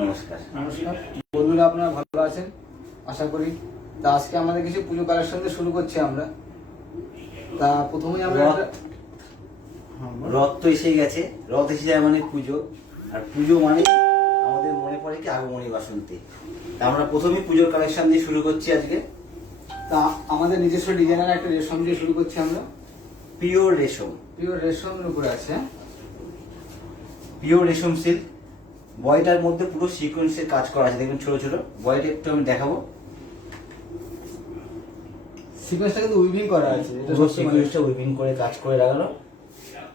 নমস্কার। নমস্কার বন্ধুরা, আপনারা ভালো আছেন আশা করি। তা আজকে আমাদের কিছু পুজো কালেকশন দিয়ে শুরু করছি আমরা। তা প্রথমেই আমরা রথ তো এসে গেছে, রথ এসে যায় মানে পুজো, আর পুজো মানে আমাদের মনে পড়ে কি আগমনী বাসন্তী। তা আমরা প্রথমেই পুজোর কালেকশন দিয়ে শুরু করছি আজকে। তা আমাদের নিজস্ব ডিজাইনের একটা রেশম দিয়ে শুরু করছি আমরা। পিওর রেশম, পিওর রেশমের উপরে আছে, পিওর রেশম সিল্ক। বয়টার মধ্যে পুরো সিকোয়েন্সের কাজ করা আছে, দেখুন ছোট ছোট। বয়টা একটু আমি দেখাবো, সিকোয়েন্সটা কিন্তু উইভিং করা আছে, এটা পুরো সিকোয়েন্সটা উইভিং করে কাজ করে লাগানো,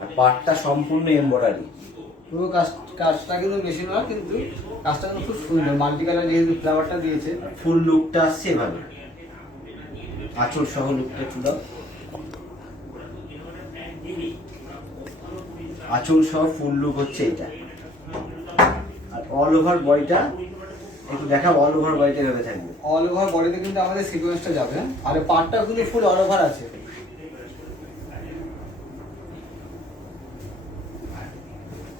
আর পাটটা সম্পূর্ণ এমব্রয়ডারি। পুরো কাজটা কিন্তু বেশি নয়, কিন্তু কাজটা কিন্তু খুব সুন্দর। মাল্টি কালার যেহেতু ফ্লাওয়ারটা দিয়েছে, ফুল লুকটা আসছে এভাবে, আঁচল সহ লুকটা একটু দাও। আঁচল সহ ফুল লুক হচ্ছে এটা। আর অল ওভার বডিটা একটু দেখা, অল ওভার বডিটা এভাবে থাকবে। অল ওভার বডিতে কিন্তু আমাদের সিকোয়েন্সটা যাবে, আর পাটটা কিন্তু ফুল অল ওভার আছে।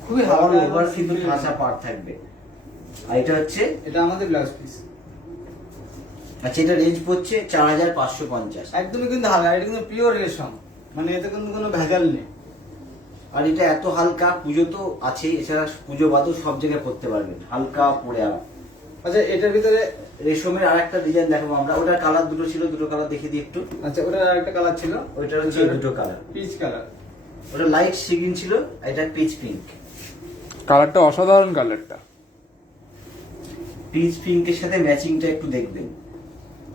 খুবই অল হালকা ওভার কিন্তু ঠাসা পাট থাকবে। আর এটা হচ্ছে, এটা আমাদের ব্লাউজ পিস। আচ্ছা, এটা রেঞ্জ পড়ছে 4550। একদমই কিন্তু হালকা, এটা কিন্তু পিওর রেশম, মানে এতে কিন্তু কোনো ভেজাল নেই। আর এটা এত হালকা, পুজো তো আছেই, এছাড়া পুজো বাদও সব জায়গায় পড়তে পারবেন, হালকা পরে। আর আচ্ছা, এটার ভিতরে রেশমের আর একটা ডিজাইন দেখাবো আমরা। ওটার কালার দুটো ছিল, দুটো কালার দেখিয়ে দিই একটু। আচ্ছা, ওটার আরেকটা কালার ছিল, ওইটার হচ্ছে এই দুটো কালার। Peach colour. ওটা লাইট সিগিন ছিল, এটা পিচ পিঙ্ক। কালারটা অসাধারণ, কালারটা পিচ পিঙ্কের সাথে ম্যাচিংটা একটু দেখবেন।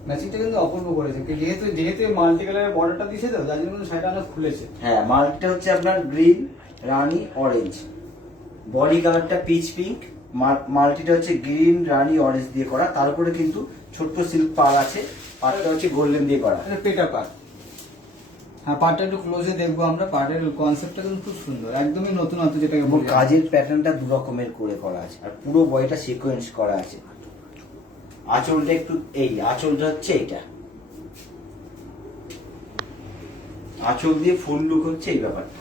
ম্যাচিংটা কিন্তু অপূর্ব করেছে, যেহেতু মাল্টি কালারের বর্ডারটা দিয়েছে, তো যার জন্য শাড়িটা অনেক খুলেছে। হ্যাঁ, মাল্টিটা হচ্ছে আপনার গ্রিন, রানী, অরেঞ্জ। বডি কালারটা পিচ পিঙ্ক, মাল্টিটা হচ্ছে গ্রিন, রানী, অরেঞ্জ দিয়ে করা। তার উপরে কিন্তু ছোট্ট সিল্ক পাড় আছে, পাড়টা হচ্ছে গোল্ডেন দিয়ে করা। এটা পেটা পাট। হ্যাঁ, পাটটা একটু ক্লোজে দেখবো আমরা। পাটের কনসেপ্টটা কিন্তু খুব সুন্দর, একদমই নতুনত্ব যেটাকে এবং বলি। কাজের প্যাটার্নটা দু রকমের করে করা আছে, আর পুরো বডিটা সিকোয়েন্স করা আছে। আঁচলটা একটু, এই আঁচলটা হচ্ছে এইটা, আঁচল দিয়ে ফুল লুক হচ্ছে এই ব্যাপারটা।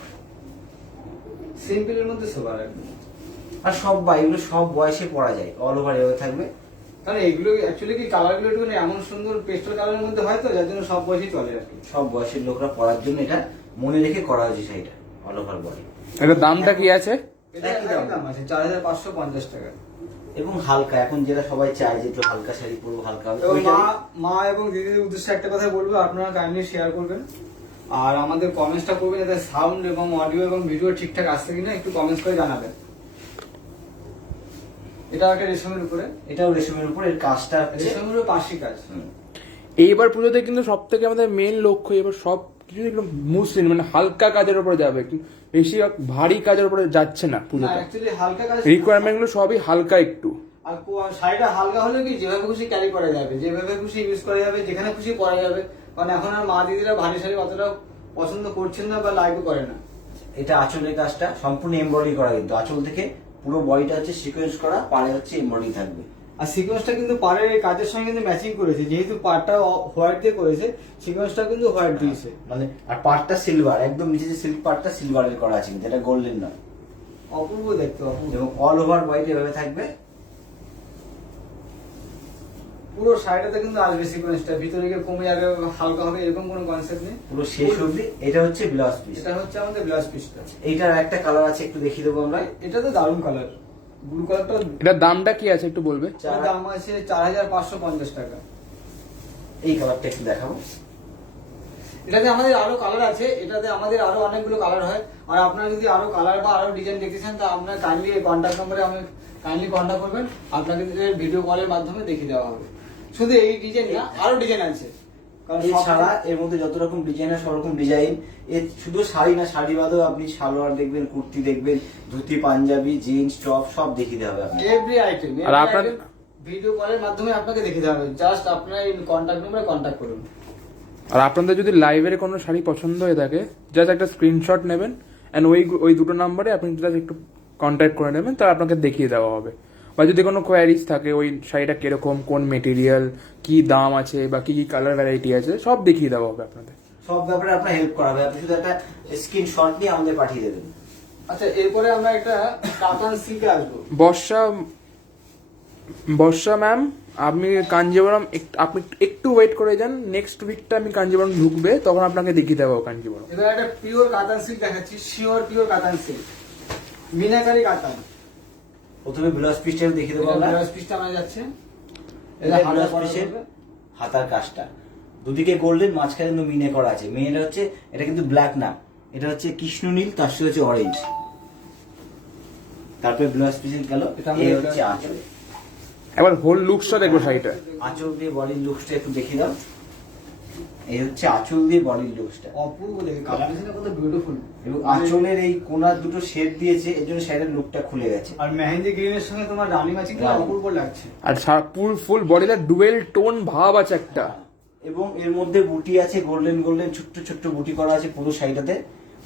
সিম্পলের মধ্যে সোবার একদম। আর সব এগুলো সব বয়সে পরা যায়, অল ওভার এভাবে থাকবে। কারণ এগুলো অ্যাকচুয়ালি কি কালারগুলো একটু এমন সুন্দর পেস্টাল কালারের মধ্যে হয়, তো যার জন্য সব বয়সই চলে আর কি। সব বয়সের লোকরা পরার জন্য এটা মনে রেখে করা হয়েছে শাড়িটা, অল ওভার বডি। এটার দামটা কি আছে? এটা একই দাম আছে, 4550 টাকা। এবং হালকা, এখন যেটা সবাই চায় যে একটু হালকা শাড়ি পরবো, হালকা হবে, এবং ওইটাই। মা এবং দিদিদের উদ্দেশ্যে একটা কথা বলবো, আপনারা কাইন্ডলি শেয়ার করবেন আর আমাদের কমেন্টসটা করবেন, যাতে সাউন্ড এবং অডিও এবং ভিডিও ঠিকঠাক আসছে কিনা একটু কমেন্টস করে জানাবেন। এটা একটা রেশমের উপরে, এটাও রেশমের উপর, এর কাজটা হচ্ছে রেশমের উপরে পাশি কাজ। এইবার পুজোতে কিন্তু সব থেকে আমাদের মেন লক্ষ্য এবার সব কিছু একদম মসৃণ, মানে হালকা কাজের উপরে যাবে, বেশি ভারী কাজের উপরে যাচ্ছে না পুজোতে। অ্যাকচুয়ালি হালকা কাজ, রিকোয়ারমেন্ট গুলো সবই হালকা একটু। আর শাড়িটা হালকা হলে কি যেভাবে খুশি ক্যারি করা যাবে, যেভাবে খুশি ইউজ করা যাবে, যেখানে খুশি পরা যাবে। কারণ এখন আর মা দিদিরা ভারী শাড়ি অতটা পছন্দ করছেন না বা লাইকও করে না। এটা আঁচলের কাজটা সম্পূর্ণ এমব্রয়ডারি করা, কিন্তু আঁচল থেকে পুরো বডিটা হচ্ছে সিকোয়েন্স করা, পাড়ে হচ্ছে এমব্রয়ডারি থাকবে। আর সিকোয়েন্সটা কিন্তু পাড়ের এই কাজের সঙ্গে কিন্তু ম্যাচিং করেছে, যেহেতু পাড়টা হোয়াইট দিয়ে করেছে, সিকোয়েন্সটা কিন্তু হোয়াইট দিয়েছে। মানে আর পাড়টা সিলভার, একদম নিচে যে সিল্ক পাড়টা সিলভারের করা আছে, কিন্তু এটা গোল্ডেন নয়। অপূর্ব দেখতে, অপূর্ব। এবং অল ওভার বডিটা এভাবে থাকবে। পুরো শাড়িটাতে কিন্তু আসবে সিকোয়েন্সটা, ভিতরে গিয়ে কমে যাবে, হালকা হবে, এরকম কোনো কনসেপ্ট নেই। পুরো শেষ অবধি। এটা হচ্ছে ব্লাউজ পিস। এটা হচ্ছে আমাদের ব্লাউজ পিসটা। এইটার একটা কালার আছে, একটু দেখিয়ে দেবো আমরা। এটা তো দারুণ কালার, ব্লু কালারটা। এটার দামটা কি আছে একটু বলবে? এটার দাম আছে 4550 টাকা। এই কালারটা একটু দেখাবো। এটাতে আমাদের আরো কালার আছে, এটাতে আমাদের আরো অনেকগুলো কালার হয়। আর আপনারা যদি আরো কালার বা আরো ডিজাইন দেখতে চান, তা আপনার কাইন্ডলি কন্ট্যাক্ট নম্বরে আমি কাইন্ডলি কন্ট্যাক্ট করবেন, আপনাকে ভিডিও কলের মাধ্যমে দেখিয়ে দেওয়া হবে। শুধু এই ডিজাইন না, আরো ডিজাইন আছে। কারণ এছাড়া এর মধ্যে যত রকম ডিজাইন আছে, সব রকম ডিজাইন। এর শুধু শাড়ি না, শাড়ি বাদেও আপনি সালোয়ার দেখবেন, কুর্তি দেখবেন, ধুতি, পাঞ্জাবি, জিন্স, টপ সব দেখিয়ে দেওয়া হবে আপনাকে। এভরি আইটেম আর আপনার ভিডিও কলের মাধ্যমে আপনাকে দেখিয়ে দেওয়া হবে। জাস্ট আপনার এই কন্ট্যাক্ট নম্বরে কন্ট্যাক্ট করুন। আর আপনাদের যদি লাইভের কোনো শাড়ি পছন্দ হয়ে থাকে, জাস্ট একটা স্ক্রিনশট নেবেন, অ্যান্ড ওই দুটো নাম্বারে আপনি জাস্ট একটু কন্ট্যাক্ট করে নেবেন, তাহলে আপনাকে দেখিয়ে দেওয়া হবে। বা যদি কোনো কোয়ারিজ থাকে, ওই শাড়িটা কিরকম, কোন মেটেরিয়াল, কি দাম আছে, বা কি কি কালার ভ্যারাইটি আছে, সব দেখিয়ে দেওয়া হবে আপনাদের। সব ব্যাপারে আপনার হেল্প করা হবে, আপনি শুধু একটা স্ক্রিনশট নিয়ে আমাদের পাঠিয়ে দেবেন। আচ্ছা, এরপরে আমরা একটা কাতান সিল্কে আসবো। বর্ষা বর্ষা ম্যাম, আপনি কাঞ্জিবরম আপনি একটু ওয়েট করে যান, নেক্সট উইকটা আমি কাঞ্জিবরম ঢুকবে, তখন আপনাকে দেখিয়ে দেবো কাঞ্জিবরম। এবার একটা পিওর কাতান সিল্ক দেখাচ্ছি, শিওর পিওর কাতান সিল্ক, মিনাকারি কাতান। প্রথমে ব্লাউজ পিসটা দেখিয়ে দেবো আমরা। ব্লাউজ পিসটা আমার যাচ্ছে, এটা ব্লাউজ পিসের হাতার কাজটা, দুদিকে গোল্ডেন, মাঝখানে কিন্তু মিনে করা আছে। মিনেটা হচ্ছে, এটা কিন্তু ব্ল্যাক না, এটা হচ্ছে কৃষ্ণ নীল, তার সাথে হচ্ছে অরেঞ্জ। তারপরে ব্লাউজ পিসের গেল, এই হচ্ছে আঁচল। একবার হোল লুকসটা দেখবো শাড়িটা। আঁচল দিয়ে বডির লুকসটা একটু দেখিয়ে দাও। এই হচ্ছে আঁচল দিয়ে বডির লুকসটা, অপূর্ব দেখে, কালারটা কত বিউটিফুল। এবং আঁচলের এই কোনার দুটো শেড দিয়েছে, এর জন্য শাড়ির লুকটা খুলে গেছে। আর মেহেন্দি গ্রিনের সঙ্গে তোমার রানী ম্যাচিং করে অপূর্ব লাগছে। আর ফুল বডিতে ডুয়েল টোন ভাব আছে একটা। এবং এর মধ্যে বুটি আছে, গোল্ডেন গোল্ডেন ছোট্ট ছোট্ট বুটি করা আছে পুরো শাড়িটাতে।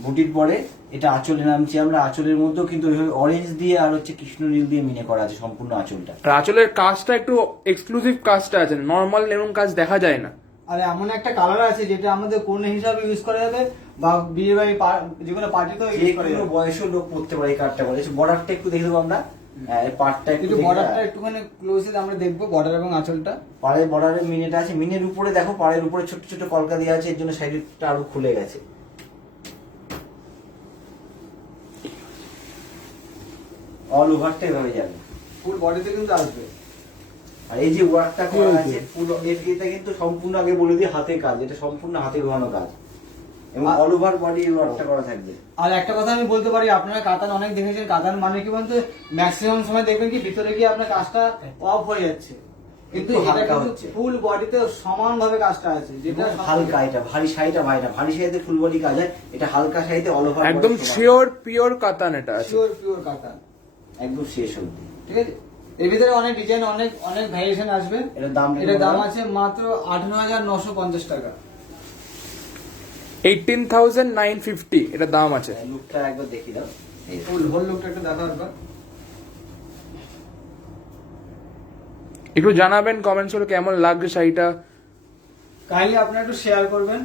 বুটির পরে এটা আঁচলে নামছি আমরা, আঁচলের মধ্যেও কিন্তু অরেঞ্জ দিয়ে আর হচ্ছে কৃষ্ণ নীল দিয়ে মিনে করা আছে সম্পূর্ণ আঁচলটা। আর আঁচলের কাজটা একটু এক্সক্লুসিভ কাজটা আছে, নর্মাল এরকম কাজ দেখা যায় না। আর এমন একটা কালার আছে যেটা আমাদের কন্যা হিসাবে ইউজ করা যাবে, বা বিয়ে বাড়ি যেকোনো পার্টিতেও যে ইউজ করা কোনো যাবে। বয়সের লোক পড়তে পারে এই কার্ডটা। বলে বর্ডারটা একটু দেখে দেবো আমরা, এই পার্টটা একটু কিন্তু দেখে বর্ডারটা দাও। একটুখানি ক্লোজে আমরা দেখবো, বর্ডার এবং আঁচলটা। পাড়ের বর্ডারের মিনেটা আছে, মিনের উপরে দেখো পাড়ের উপরে ছোট ছোট কলকা দেওয়া আছে, এর জন্য শাড়িটা আরো খুলে গেছে। অল ওভারটা এভাবে যাবে, ফুল বডিতে কিন্তু আসবে। আর এই যে ওয়ার্কটা করা আছে পুরো, এটা কিন্তু সম্পূর্ণ, আগে বলে দিই, হাতে কাজ, এটা সম্পূর্ণ হাতে ঘোরানো কাজ, এবং অল ওভার বডি ওয়ার্কটা করা থাকবে। আর একটা কথা আমি বলতে পারি, আপনারা কাতান অনেক দেখেছেন, কাতান মানে কি বলতে ম্যাক্সিমাম সময় দেখবেন কি ভিতরে গিয়ে আপনার কাজটা অফ হয়ে যাচ্ছে, কিন্তু একটু এটা হালকা কিন্তু হচ্ছে। ফুল বডিতে সমান ভাবে কাজটা আছে, যেটা এবং হালকা, এটা ভারী শাড়িটা ভাই না, ভারী শাড়িতে ফুল বডি কাজ হয়, এটা হালকা শাড়িতে অল ওভার একদম শিওর পিওর কাতান এটা আছে। পিওর পিওর কাতান, একদম শেষ অবধি। ঠিক আছে। এর ভিতরে অনেক ডিজাইন, অনেক অনেক ভ্যারিয়েশন আসবে। এটার দাম এটার দাম আছে মাত্র 18,950 টাকা। 18,950 এটা দাম আছে। লুকটা একবার দেখিয়ে দাও। এই ফুল হোল লুকটা একটু দেখা একবার। একটু জানাবেন কমেন্টস করে কেমন লাগছে শাড়িটা। কাইন্ডলি আপনারা একটু শেয়ার করবেন,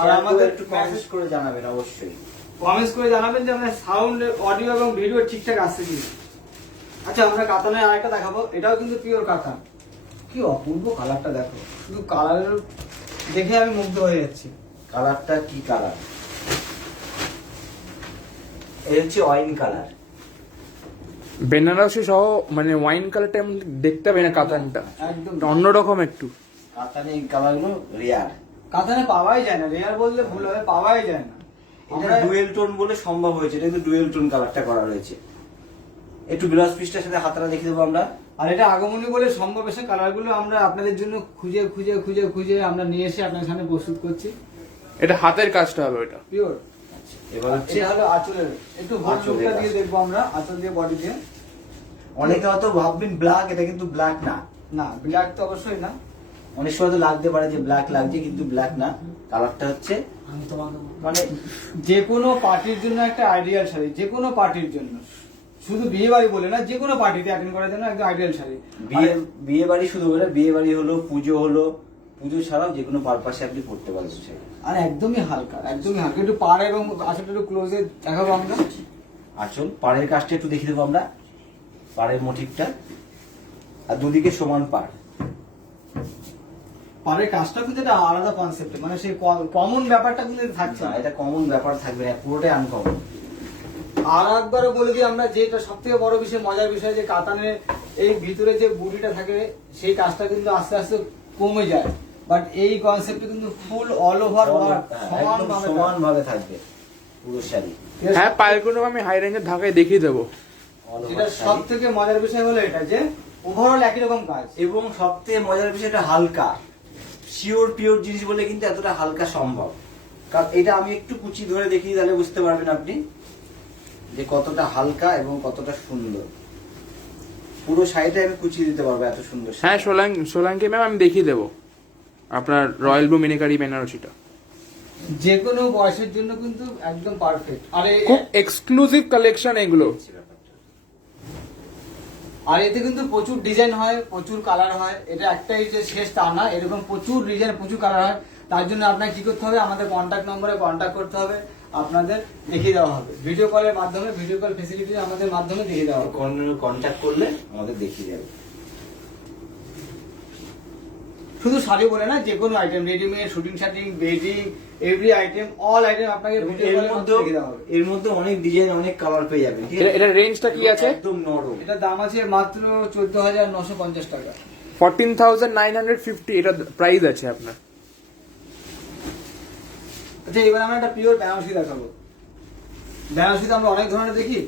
আর আর আমাদের একটু কমেন্টস করে জানাবেন অবশ্যই। কমেন্টস করে জানাবেন যে আমাদের সাউন্ড, অডিও এবং ভিডিও ঠিকঠাক আসছে কি। আচ্ছা, আমরা কাতানের আরেকটা দেখাবো, এটাও কিন্তু পিওর কাতান। কি অপূর্ব কালারটা দেখো, শুধু কালারের দেখে আমি মুগ্ধ হয়ে যাচ্ছি। কালারটা কি কালার? এই হচ্ছে ওয়াইন কালার, বেনারসি সহ, মানে ওয়াইন কালারটা এমন দেখতে হবে না কাতানটা, একদম অন্যরকম একটু। কাতানে এই কালারগুলো রেয়ার। কাতানে পাওয়াই যায় না, রেয়ার বললে ভুল হবে, পাওয়াই যায় না। এটা আমরা ডুয়েল টোন বলে সম্ভব হয়েছে, এটা কিন্তু ডুয়েল টোন কালারটা করা রয়েছে। একটু ব্লাউজ পিসটার সাথে হাতাটা দেখিয়ে দেবো আমরা। আর এটা আগমনী বলে সম্ভব, এসে কালারগুলো আমরা আপনাদের জন্য খুঁজে খুঁজে খুঁজে খুঁজে আমরা নিয়ে এসে আপনাদের সামনে প্রস্তুত করছি। এটা হাতের কাজটা হবে ওটা। পিওর। এবার হচ্ছে এটা হলো আঁচলের, একটু হোল আঁচলের লুকটা কাজ। দিয়ে দেখবো আমরা, আঁচল দিয়ে বডি দিয়ে। অনেকে হয়তো ভাববেন ব্ল্যাক, এটা কিন্তু ব্ল্যাক না। না, ব্ল্যাক তো অবশ্যই না। অনেক সময় তো লাগতে পারে যে ব্ল্যাক লাগছে, কিন্তু ব্ল্যাক না। কালারটা হচ্ছে আমি তোমাকে মানে যে কোনো পার্টির জন্য একটা আইডিয়াল শাড়ি, যে কোনো পার্টির জন্য, শুধু বিয়ে বাড়ি বলে না, যে কোনো পার্টিতে অ্যাটেন্ড করার জন্য একদম আইডিয়াল শাড়ি। বিয়ে বাড়ি শুধু বলে, বিয়ে বাড়ি হলো, পুজো হলো, পুজো ছাড়াও যে কোনো পারপাসে আপনি পড়তে পারবেন সেটা। আর একদমই হালকা, একদমই হালকা। একটু পাড় এবং আঁচলটা একটু ক্লোজে দেখাবো আমরা। আঁচল পাড়ের কাজটা একটু দেখিয়ে দেবো আমরা, পাড়ের মোটিভটা, আর দুদিকে সমান পাড়। পাড়ের কাজটা কিন্তু একটা আলাদা কনসেপ্ট, মানে সেই কমন ব্যাপারটা কিন্তু থাকছে না, না। এটা কমন ব্যাপার থাকবে না, পুরোটাই আনকমন। আর একবারও বলে দিই আমরা, যেটা সব থেকে বড় বিষয়, মজার বিষয়, যে কাতানের এই ভিতরে যে বুটিটা থাকে সেই কাজটা কিন্তু আস্তে আস্তে কমে যায়, বাট এই কনসেপ্টে কিন্তু ফুল অল ওভার ওয়ার্ক একদম সমান ভাবে থাকবে পুরো শাড়ি। হ্যাঁ, পায়েলগুলো আমি হাই রেঞ্জের ঢাকায় দেখিয়ে দেবো। All over যেটা সব শাড়ি। থেকে মজার বিষয় হলো এটা, যে ওভারঅল একই রকম কাজ। এবং সবথেকে মজার বিষয়টা হালকা, শিওর পিওর জিনিস বলে কিন্তু এতটা হালকা সম্ভব। কারণ এটা আমি একটু কুচি ধরে দেখি, তাহলে বুঝতে পারবেন আপনি যে কতটা হালকা এবং কতটা সুন্দর। পুরো শাড়িটা আমি কুচি দিতে পারবো, এত সুন্দর শাড়ি। হ্যাঁ, সোলাঙ্কি ম্যাম আমি দেখিয়ে দেবো আপনার রয়্যাল ব্লু মিনিকারি বেনারসিটা। যে কোনো বয়সের জন্য কিন্তু একদম পারফেক্ট। আর খুব এক্সক্লুসিভ কালেকশন এগুলো। আর এতে কিন্তু প্রচুর ডিজাইন হয়, প্রচুর কালার হয়। এটা একটাই যে শেষ তা না, এরকম প্রচুর ডিজাইন, প্রচুর কালার হয়। তার জন্য আপনাকে কি করতে হবে, আমাদের কন্ট্যাক্ট নম্বরে কন্ট্যাক্ট করতে হবে, আপনাদের দেখিয়ে দেওয়া হবে ভিডিও কলের মাধ্যমে, ভিডিও কল ফেসিলিটি আমাদের মাধ্যমে দেখিয়ে দেওয়া হবে। কন্ট্যাক্ট করলে আমাদের দেখিয়ে যাবে। শুধু শাড়ি বলে না, যে কোনো item, readymade, shooting shirting, bedding, every item, all item আপনাকে ভিডিও এর কলের মধ্যে মাধ্যমে দেখিয়ে দেওয়া হবে। এর মধ্যে অনেক ডিজাইন, অনেক কালার পেয়ে যাবেন, ঠিক আছে? এটা রেঞ্জটা কি আছে? একদম নরম। এটার দাম আছে মাত্র 14,950 টাকা। 14,950 এটা প্রাইস আছে আপনার। আচ্ছা, এবার আমরা একটা পিওর বেনারসি দেখাবো। বেনারসিতে আমরা অনেক ধরনের দেখি,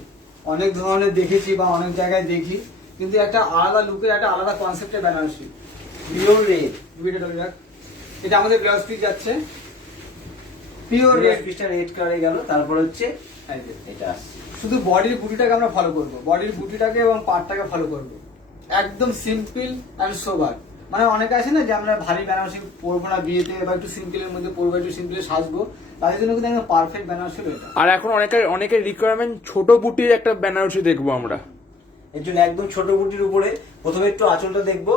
অনেক ধরনের দেখেছি বা অনেক জায়গায় দেখি, কিন্তু একটা আলাদা লুকের, একটা আলাদা কনসেপ্টের বেনারসি। Pure red. ভিডিওটা দেখ। এটা আমাদের ব্লাউজ পিস যাচ্ছে পিওর রেড রেড। পিসটা রেড কালারে গেল, তারপর হচ্ছে এই যে, এটা আসছে। শুধু বডির বুটিটাকে আমরা ফলো করব, বডির বুটিটাকে এবং পাটটাকে ফলো করব। একদম সিম্পল এন্ড সোবার। মানে অনেকে আছে না যে আমরা ভারী বেনারসি পরবো না বিয়েতে, বা একটু সিম্পলের মধ্যে পরবো, একটু সিম্পলে সাজবো, তাদের জন্য কিন্তু একদম পারফেক্ট বেনারসি হলো এটা। আর এখন অনেকের রিকোয়ারমেন্ট ছোট বুটির একটা বেনারসি দেখবো আমরা। এর জন্য একদম ছোট বুটির উপরে প্রথমে একটু আঁচলটা দেখবো,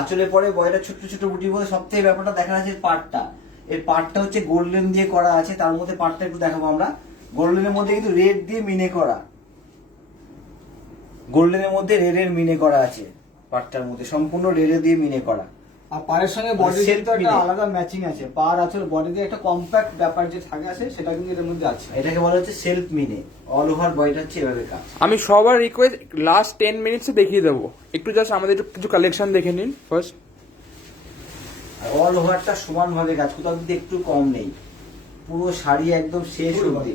আঁচলের পরে বয়টা ছোট ছোট বুটির মধ্যে সব থেকে ব্যাপারটা দেখা যাচ্ছে পাটটা। এর পাটটা হচ্ছে গোল্ডেন দিয়ে করা আছে, তার মধ্যে পাটটা একটু দেখাবো আমরা। গোল্ডেনের মধ্যে কিন্তু রেড দিয়ে মিনে করা, গোল্ডেনের মধ্যে রেডের মিনে করা আছে পাটটার মধ্যে, সম্পূর্ণ রেডে দিয়ে মিনে করা। আর পায়ের সঙ্গে বডি Self কিন্তু একটা made। আলাদা ম্যাচিং আছে, পার আঁচল বডিতে একটা কম্প্যাক্ট ব্যাপার যে থাকে আছে, সেটা কিন্তু এর মধ্যে আছে। এটাকে বলা হচ্ছে সেলফ মিনে। অল ওভার বডিটা হচ্ছে এভাবে কাজ। আমি সবার রিকোয়েস্ট লাস্ট 10 মিনিটসে দেখিয়ে দেবো, একটু জাস্ট আমাদের একটু কিছু কালেকশন দেখে নিন ফার্স্ট। আর অল ওভারটা সমান ভাবে কাজ, কোথাও কিন্তু একটু কম নেই। পুরো শাড়ি একদম শেষ পুরো অবধি,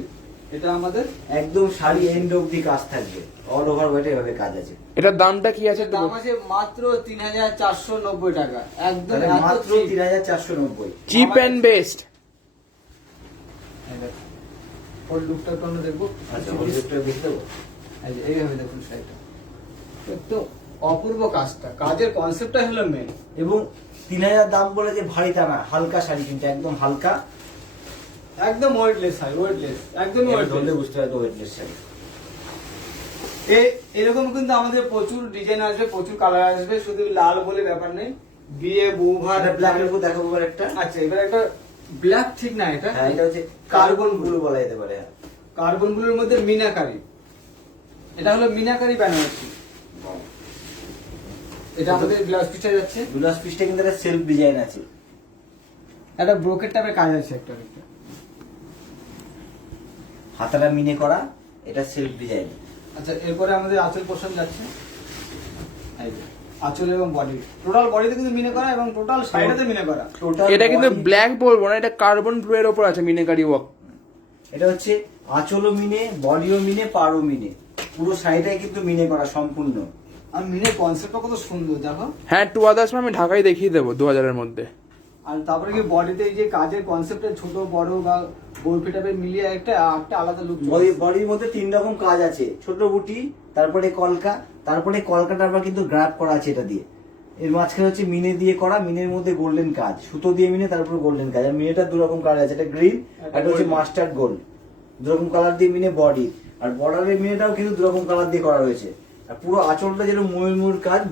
এটা আমাদের একদম শাড়ি এন্ড অবধি কাজ থাকবে। অল ওভার বডিটা এভাবে কাজ আছে। এটার দামটা কি আছে? দাম আছে মাত্র 3,490 টাকা। একদম তাহলে এত মাত্র cheap। 3,490। Chip and best. এই দেখো, ওর লুকটা একটু আমরা দেখবো। আচ্ছা, হলুদটা দেখে দেবো। এই যে এইভাবে দেখুন শাড়িটা, একদম অপূর্ব কাজটা, কাজের কনসেপ্টটা হলো মেন। এবং 3,000 দাম বলে যে ভারী তা না, হালকা শাড়ি কিন্তু একদম হালকা। একদম ওয়েটলেস হয়, ওয়েটলেস, একদম ধরলে ওয়েটলেস। বুঝতে পারতো ওয়েটলেস শাড়ি। এরকম কিন্তু আমাদের প্রচুর ডিজাইন আসবে, প্রচুর কালার আসবে, শুধু লাল বলে ব্যাপার নেই। বিয়ে বৌভাত ব্ল্যাকের উপর দেখাবো এবার একটা। আচ্ছা, এবার একটা ব্ল্যাক ঠিক না, এটা হ্যাঁ, এটা হচ্ছে কার্বন ব্লু বলা যেতে পারে। কার্বন ব্লুর মধ্যে মিনাকারি। এটা হলো মিনাকারি বেনারসি। এটা আমাদের ব্লাউজ পিসটা যাচ্ছে, ব্লাউজ পিসটা কিন্তু একটা সেলফ ডিজাইন আছে। একটা ব্রোকেট টাইপের কাজ আছে একটা। হাতাটা মিনে করা, এটা সেলফ ডিজাইন। আচ্ছা, এরপরে আমাদের আঁচল পোর্শন যাচ্ছে। এই যে, আঁচল এবং বডি, টোটাল বডিতে কিন্তু মিনে করা এবং টোটাল সাইডেতে মিনে করা। টোটাল এটা কিন্তু ব্ল্যাক বলবো না, এটা কার্বন ব্লু এর উপর আছে মিনেকারি ওয়ার্ক। এটা হচ্ছে আঁচলও মিনে, বডিও মিনে, পাড়ও মিনে, পুরো শাড়িটাই কিন্তু মিনে করা সম্পূর্ণ। আর মিনের কনসেপ্টটা কত সুন্দর দেখো। হ্যাঁ, 2000 আমি ঢাকায় দেখিয়ে দেবো 2000-এর মধ্যে। আর তারপরে কি বডিতে এই যে কাজের কনসেপ্টে ছোট বড় বা বরফি টাইপের মিলিয়ে একটা আলাদা লুক। বডির মধ্যে 3 রকম কাজ আছে, ছোট বুটি, তারপরে কলকা, তারপরে কলকাটা আবার কিন্তু গ্রাফ করা আছে এটা দিয়ে। এর মাঝখানে হচ্ছে মিনে দিয়ে করা, মিনের মধ্যে গোল্ডেন কাজ, সুতো দিয়ে মিনে, তারপর গোল্ডেন কাজ। আর মিনেটা 2 রকম কালার আছে, একটা গ্রিন, একটা হচ্ছে মাস্টার্ড গোল্ড। 2 রকম কালার দিয়ে মিনে বডি, আর বর্ডারের মিনেটাও কিন্তু 2 রকম কালার দিয়ে করা রয়েছে। আর পুরো আঁচলটা যেন ময়ূর কাজ,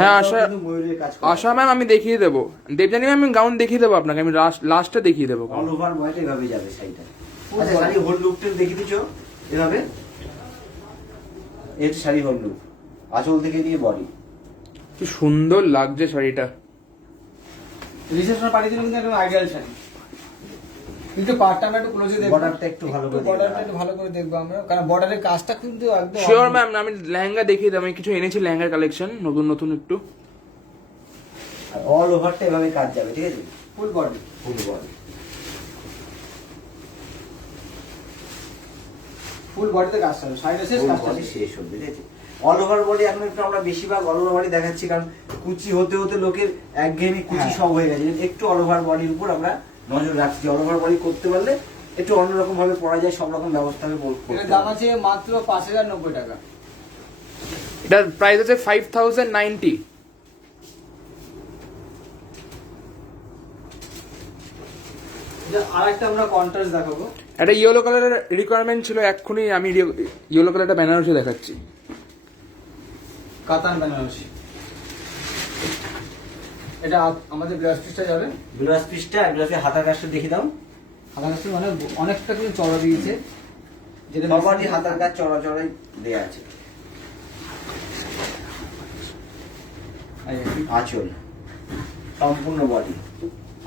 হ্যাঁ, বডিটাও কিন্তু ময়ূরের কাজ করা। আশা ম্যাম আমি দেখিয়ে দেবো, দেবজানি ম্যাম আমি গাউন দেখিয়ে দেবো আপনাকে, আমি লাস্টে দেখিয়ে দেবো। অল ওভার বডিটা এভাবে যাবে শাড়িটা। আচ্ছা, শাড়ি হোল লুকটা দেখিয়ে দিচ্ছ এভাবে। এর শাড়ি হোল লুক, আঁচল থেকে দিয়ে বডি। কি সুন্দর লাগছে শাড়িটা। রিসেপশন পার্টির জন্য কিন্তু একদম আইডিয়াল শাড়ি। কিন্তু পার্টটা আমরা একটু ক্লোজে দেখব, বর্ডারটা একটু ভালো করে দেখবো। বর্ডারটা একটু ভালো করে দেখবো আমরা, কারণ বর্ডারের কাজটা কিন্তু একদম শিওর ম্যাম, আমি লেহেঙ্গা দেখিয়ে দেবো, আমি কিছু এনেছি লেহেঙ্গার কালেকশন নতুন নতুন একটু। আর অল ওভারটা এভাবে কাজ যাবে, ঠিক আছে? ফুল বডি, ফুল বডি, ফুল বডিতে কাজ হবে, সাইডে শেষ, ফুল কাজটা বডি শেষ। শেষ হবে, ঠিক আছে? অল ওভার বডি এখন একটু আমরা বেশিরভাগ অল ওভার বডি দেখাচ্ছি, কারণ কুচি হতে হতে লোকের একঘেয়েমি কুচি হ্যাঁ। সব হয়ে গেছে। একটু অল ওভার বডির উপর আমরা নজর রাখছি। অল ওভার বডি করতে পারলে একটু অন্যরকম ভাবে পড়া যায়, সব রকম ব্যবস্থা হবে এর দাম আছে মাত্র 5,090 টাকা। এটার প্রাইস আছে 5090। আরেকটা আমরা কন্ট্রাস্ট দেখাবো। একটা ইয়েলো কালারের রিকোয়ারমেন্ট ছিল, এক্ষুনি আমি ইয়েলো কালারটা বেনারসি দেখাচ্ছি। কাতান বেনারসি, এটা আমাদের ব্লাউজ পিসটা যাবে। ব্লাউজ পিসটা আর ব্লাউজের হাতার কাজটা দেখিয়ে দাও। হাতার কাছে মানে অনেকটা কিন্তু চড়া দিয়েছে, যেটা সবারই হাতার কাজ চড়া চড়াই দেয়া আছে। আঁচল সম্পূর্ণ বডি।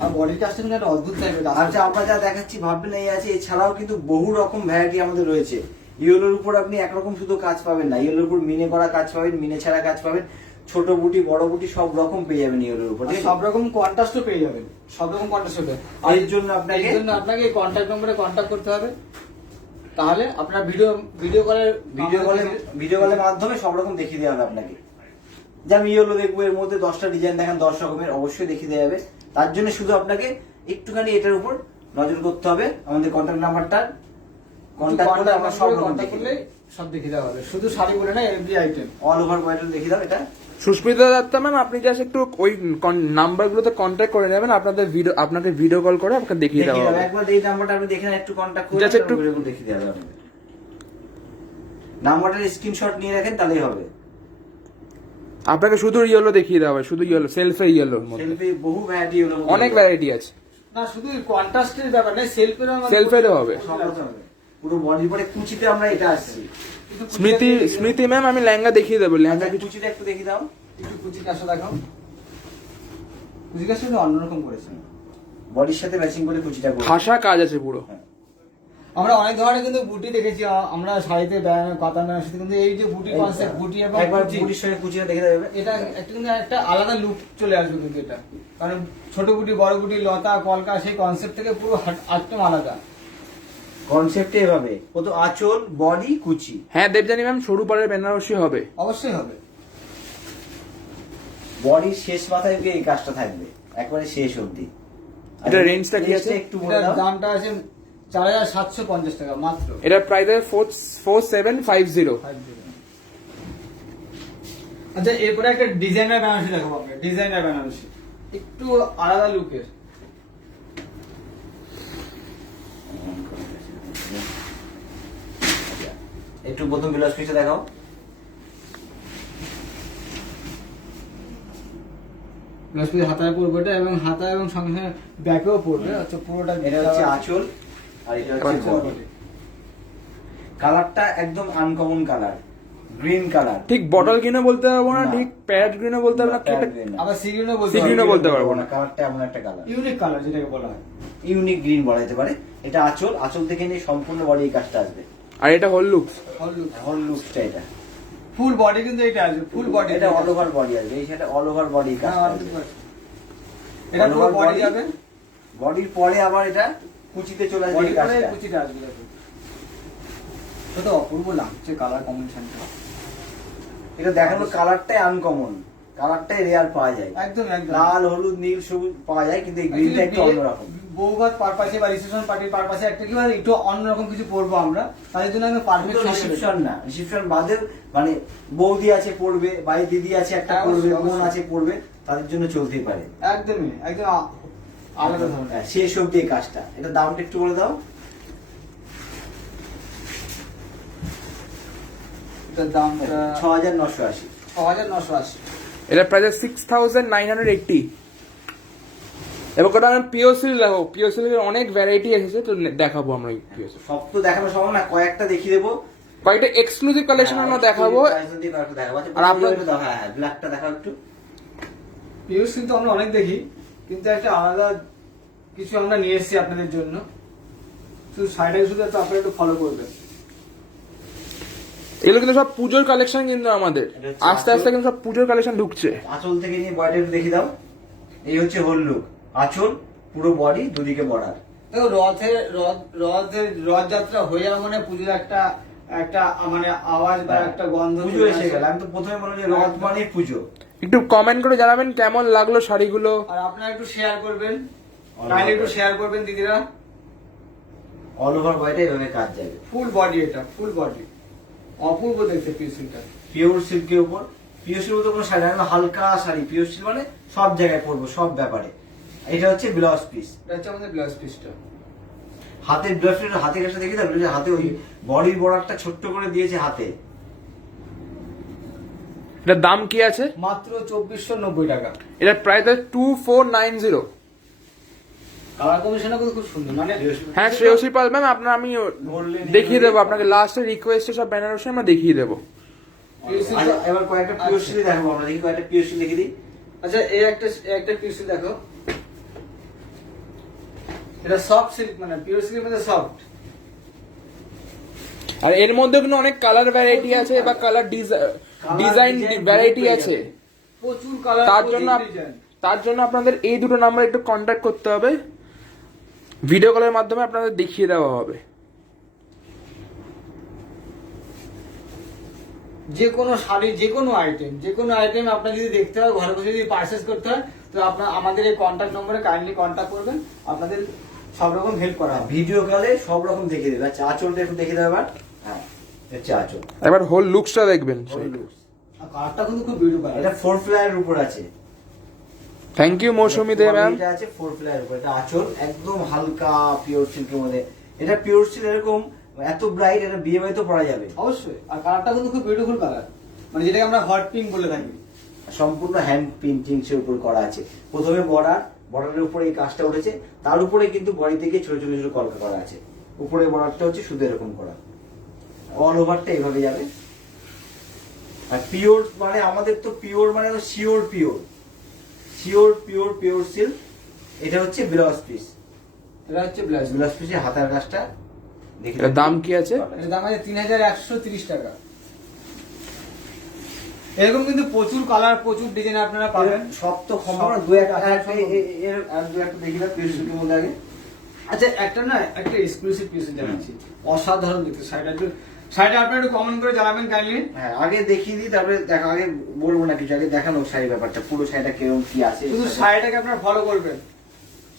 আর বডি কাজটা কিন্তু একটা অদ্ভুত টাইপের। আচ্ছা আমরা যা দেখাচ্ছি ভাববেন এই আছে, এছাড়াও কিন্তু বহু রকম ভ্যারাইটি আমাদের রয়েছে। ইয়েলোর উপর আপনি একরকম শুধু কাজ পাবেন না, ইয়েলোর উপর মিনে করা কাজ পাবেন, মিনে ছাড়া কাজ পাবেন, ছোট বুটি বড় বুটি সব রকম পেয়ে যাবেন ইয়েলোর উপর। ঠিক আছে? সব রকম কন্ট্রাস্টও পেয়ে যাবেন, সব রকম কন্ট্রাস্ট হবে। আর এর জন্য আপনাকে এই কন্ট্যাক্ট নম্বরে কন্ট্যাক্ট করতে হবে, তাহলে আপনার ভিডিও কলের মাধ্যমে সব রকম দেখিয়ে দেওয়া হবে আপনাকে। যে আমি ইয়েলো দেখবো, এর মধ্যে 10টা ডিজাইন দেখান 10 রকমের, অবশ্যই দেখিয়ে দেওয়া যাবে। তার জন্য শুধু আপনাকে একটুখানি এটার উপর নজর করতে হবে, আমাদের কন্ট্যাক্ট নাম্বারটা কন্ট্যাক্ট করলে আমরা সব রকম দেখিয়ে দেব। সব দেখিয়ে দেওয়া হবে, শুধু শাড়ি বলে না, every item all over quality দেখিয়ে দাও এটা। সুস্মিতা দত্তা ম্যাম, আপনি জাস্ট একটু ওই নাম্বারগুলোতে কন্ট্যাক্ট করে নেবেন, আপনাকে ভিডিও কল করে আপনাকে দেখিয়ে দেওয়া হবে। একবার এই নাম্বারটা আপনি দেখে নেন, একটু কন্ট্যাক্ট করে Just একটু- একটু দেখিয়ে দেওয়া হবে। নাম্বারটার স্ক্রিনশট নিয়ে রাখেন তাহলেই হবে। আপনাকে শুধু ইয়েলো দেখিয়ে দেওয়া হবে, শুধু ইয়েলো, সেলফে ইয়েলোর মধ্যে সেলফি বহু ভ্যারাইটি হলো, অনেক ভ্যারাইটি আছে। না, শুধু কন্ট্রাস্টের ব্যাপার নেই, সেলফেরও হবে। সব রকম হবে। পুরো বডির পরে কুচিতে আমরা এটা আসছি। স্মৃতি ম্যাম, আমি লেহেঙ্গা দেখিয়ে দেবো, লেহেঙ্গা কিছু কুচিটা একটু দেখিয়ে দাও। একটু কুচি কাজটা দেখাও। কুচি কাজটা কিন্তু অন্যরকম করেছেন, বডির সাথে ম্যাচিং করে কুচিটা করব। ভাষা কাজ আছে পুরো। আমরা অনেক ধরনের কিন্তু বুটি দেখেছি, আমরা শাড়িতে কাতার সাথে, কিন্তু এই যে বুটি কনসেপ্ট, বুটি এবং একবার কুচি, বুটির সঙ্গে কুচিটা দেখে দেবে। এটা একটা কিন্তু একটা আলাদা লুক চলে আসবে কিন্তু এটা, কারণ ছোট বুটি বড় বুটি লতা কলকা সেই কনসেপ্ট থেকে পুরো একদম আলাদা কনসেপ্টে এভাবে ও তো আঁচল বডি কুচি। হ্যাঁ দেবজানি ম্যাম, সরু পাড়ের বেনারসি হবে, অবশ্যই হবে। বডির শেষ মাথায় গিয়ে এই কাজটা থাকবে একবারে শেষ অবধি। এটা রেঞ্জটা কি আছে? একটু বলে এটার দাও। দামটা আছে 4750 টাকা মাত্র। এটার প্রাইস আছে 4750। আচ্ছা, এরপরে একটা ডিজাইনার বেনারসি দেখাবো আমরা, ডিজাইনার বেনারসি একটু আলাদা লুকের। একটু প্রথম ব্লাউজ পিসটা দেখাও। হাতায় পড়বে এটা, এবং হাতা এবং সঙ্গে সঙ্গে ব্যাকেও পড়বে। আচ্ছা, পুরোটা এটা হচ্ছে আঁচল আর এটা হচ্ছে বডি। কালারটা একদম আনকমন কালার, গ্রিন কালার। ঠিক বটল গ্রিনও বলতে পারবো না, না। ঠিক প্যারেট গ্রিনও বলতে পারবো না, কি একটা আবার সিগ্রিনও বলতে সিগ্রিনও বলতে পারবো না। কালারটা এমন একটা কালার, ইউনিক কালার যেটাকে বলা হয়। ইউনিক গ্রিন বলা যেতে পারে। এটা আঁচল, আঁচল থেকে নিয়ে সম্পূর্ণ বডি এই কাজটা আসবে। আর এটা হোল লুক। হোল লুকসটা এটা ফুল বডি কিন্তু এটা আসবে, ফুল বডি। এটা অল ওভার বডি আসবে, এই সেটা অল ওভার বডি কাজ আসবে। এটা পুরো All over বডি body। যাবে, বডির পরে আবার এটা কুচিতে চলে আসবে বডি এই পরে কাজটা। কুচিটা আসবে। দেখো কত অপূর্ব লাগছে কালার কম্বিনেশনটা, এটা দেখানোর কালারটাই আনকমন, কালারটাই রেয়ার পাওয়া যায়। একদম একদম। লাল হলুদ নীল সবুজ পাওয়া যায়, কিন্তু এই গ্রিনটা একটু অন্যরকম। বউভাত পারপাসে বা রিসেপশন পার্টির পারপাসে একটা কি হয়, একটু অন্যরকম কিছু পরবো আমরা, তাদের জন্য আমি পারফেক্ট রিসেপশন না, রিসেপশন বাদে মানে বৌদি আছে পড়বে, বাড়ি দিদি আছে একটা হ্যাঁ, পড়বে, অবশ্যই, বোন অবশ্যই। আছে পড়বে, তাদের জন্য চলতেই পারে। একদমই একদম আলাদা ধরনের। হ্যাঁ, শেষ অব্দি এই কাজটা। এটা দামটা একটু বলে দাও। এটার দামটা 6980। 6980। এটার প্রাইস আছে 6980। এবং ওটা আমি পিওসিল দেখো, পিওসিলের অনেক ভ্যারাইটি এসেছে, তো দেখাবো আমরা এই পিওসিল। সব তো দেখানো সম্ভব না, কয়েকটা দেখিয়ে দেবো। কয়েকটা এক্সক্লুসিভ কালেকশন আমরা দেখাবো। আর আর আপনার- আপনার হ্যাঁ হ্যাঁ ব্ল্যাকটা দেখাও একটু। পিউস কিন্তু আমরা অনেক দেখি, কিন্তু একটা আলাদা কিছু আমরা নিয়ে এসেছি আপনাদের জন্য, শুধু শাড়িটাকে শুধু একটু আপনারা একটু ফলো করবেন। এগুলো কিন্তু সব পুজোর কালেকশন, কিন্তু আমাদের এটা হচ্ছে আস্তে আস্তে কিন্তু সব পুজোর কালেকশন ঢুকছে। আঁচল থেকে নিয়ে বডিটা একটু দেখিয়ে দাও। এই হচ্ছে হোল লুক, আঁচল পুরো বডি দুদিকে বর্ডার। দেখো, রথযাত্রা হয়ে যাওয়া মানে পুজোর একটা একটা মানে আওয়াজ বা একটা গন্ধ পুজো চলে এসে আসে। গেল। আমি তো প্রথমে বললাম যে রথ মানে পুজো। একটু কমেন্ট করে জানাবেন কেমন লাগলো শাড়িগুলো। আর আপনারা একটু শেয়ার করবেন, কাইন্ডলি একটু শেয়ার করবেন দিদিরা। অল ওভার বডিটা এভাবে কাজ যাবে। ফুল বডি, এটা ফুল বডি, অপূর্ব দেখতে পিসটা। পিওর সিল্কের উপর, পিওর সিল্ক তো কোনো শাড়ি না, হালকা শাড়ি। পিওর সিল্ক মানে সব জায়গায় পরবো, সব ব্যাপারে। এটা হচ্ছে ব্লাউজ পিস। এটা হচ্ছে আমাদের ব্লাউজ পিসটা। হাতের ব্লাউজ পিস, হাতে কাছে দেখি দাও, হাতে ওই বডির বর্ডারটা ছোট্ট করে দিয়েছে হাতে। এটার দাম কি আছে? মাত্র 2490 টাকা। এটার প্রাইস আছে 2490। কালার কম্বিনেশনটা কিন্তু খুব সুন্দর, মানে হ্যাঁ, শ্রেয়সী পাল ম্যাম, আপনার আমি দেখিয়ে দেবো আপনাকে, লাস্টে রিকোয়েস্টে সব বেনারসি আমরা দেখিয়ে দেবো। আচ্ছা, এবার কয়েকটা পিওর সিল্ক দেখাবো আমরা, দেখি কয়েকটা পিওর সিল্ক দেখে দিই। আচ্ছা এই একটা পিস দেখো, এটা সফট সিল্ক, মানে পিওর সিল্কের মধ্যে সফট। আর এর মধ্যে কিন্তু অনেক কালার ভ্যারাইটি আছে বা কালার ডিজাইন ভ্যারাইটি আছে। প্রচুর কালার, তার জন্য আপনাদের এই দুটো নাম্বার একটু কন্ট্যাক্ট করতে হবে, ভিডিও কলের মাধ্যমে আপনাদের দেখিয়ে দেওয়া হবে। যে কোনো শাড়ি, যে কোনো আইটেম আপনার যদি দেখতে হয়, ঘরে বসে যদি পারচেজ করতে হয়, তো আপনার আমাদের এই কন্ট্যাক্ট নম্বরে কাইন্ডলি কন্ট্যাক্ট করবেন, আপনাদের সব রকম হেল্প করা হবে। ভিডিও কলে সব রকম দেখিয়ে দেবে। আচ্ছা আঁচলটা একটু দেখে দেবে এবার। হ্যাঁ, হচ্ছে আঁচল। এবার হোল লুকসটা দেখবেন। আর কালারটা কিন্তু খুব বিউটিফুল। এটা 4 ফ্লাইয়ের উপর আছে। Thank you Mousumi Dey ma'am. এটা আছে 4 ফ্লাইয়ের উপর। এটা আঁচল একদম হালকা পিওর সিল্কের মধ্যে। এটা পিওর সিল্ক এরকম এত ব্রাইট, এটা বিয়ে বাড়িতে পরা যাবে অবশ্যই। আর কালারটা কিন্তু খুব বিউটিফুল কালার, মানে যেটাকে আমরা হট পিঙ্ক বলে থাকি। সম্পূর্ণ হ্যান্ড পেইন্টিং এর উপর করা আছে। প্রথমে বর্ডারের উপরে এই কাজটা উঠেছে, তার উপরে কিন্তু বডি থেকে ছোট ছোট ছোট কলকা করা আছে। উপরে বর্ডারটা হচ্ছে শুধু এরকম করা, অল ওভারটা এইভাবে যাবে। আর পিওর মানে আমাদের তো পিওর মানে শিওর পিওর সিল্ক। এটা হচ্ছে ব্লাউজ পিস। এটা হচ্ছে ব্লাউজ পিসের হাতার কাজটা দেখি। এর দাম কি আছে? এর দাম আছে 3130 টাকা। এরকম কিন্তু প্রচুর কালার, প্রচুর ডিজাইন আপনারা পাবেন। সব তো সম্ভব না, দু একটা দেখি না পিওর সিল্কের মধ্যে আগে। আচ্ছা একটা এক্সক্লুসিভ পিস জানাচ্ছি, অসাধারণ দেখতে শাড়িটা আপনারা একটু কমেন্ট করে জানাবেন কাইন্ডলি। হ্যাঁ, আগে দেখিয়ে দিই, তারপরে দেখা, আগে বলবো না কিছু, আগে দেখানো শাড়ির ব্যাপারটা, পুরো শাড়িটা কিরকম কি আছে। শুধু শাড়িটাকে আপনারা ফলো করবেন।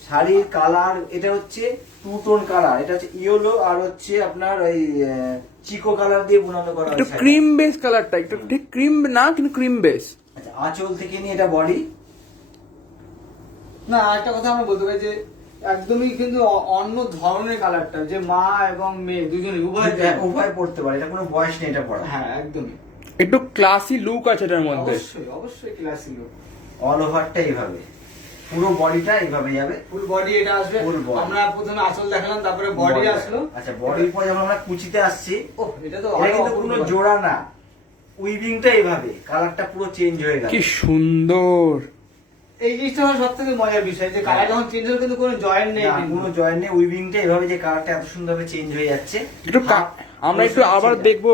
শাড়ির কালার এটা হচ্ছে টু টোন কালার, এটা হচ্ছে ইয়েলো আর হচ্ছে আপনার ওই চিকো কালার দিয়ে বুনানো করা একটু হয়েছে। ক্রিম বেস কালারটা, একটু ঠিক ক্রিম না কিন্তু ক্রিম বেস। আচ্ছা, আঁচল থেকে নিয়ে এটা বডি। না, আরেকটা কথা আমরা বলতে পারি যে একদমই কিন্তু অন্য ধরনের কালারটা, যে মা এবং মেয়ে দুজনে উভয় পড়তে পারে, এটা কোনো বয়স নেই এটা পড়া। হ্যাঁ একদমই, একটু ক্লাসি লুক আছে এটার মধ্যে। অবশ্যই ক্লাসি লুক। অল ওভারটা এইভাবে, পুরো বডিটা এইভাবে যাবে। ফুল বডি এটা আসবে। Full body। আমরা প্রথমে আঁচল দেখালাম, তারপরে বডি আসলো। আচ্ছা, বডির পরে যখন আমরা কুচিতে আসছি, এটা তো এটা কিন্তু কোনো জোড়া না, উইভিংটা এইভাবে, কালারটা পুরো চেঞ্জ হয়ে গেল। কি সুন্দর! এই জিনিসটা হলো সবথেকে মজার বিষয়, যে কালার যখন চেঞ্জ হলো কিন্তু কোনো জয়েন্ট নেই, কোনো জয়েন্ট নেই, উইভিংটা এইভাবে যে কালারটা এত সুন্দরভাবে চেঞ্জ হয়ে যাচ্ছে। একটু আমরা একটু আবার দেখবো,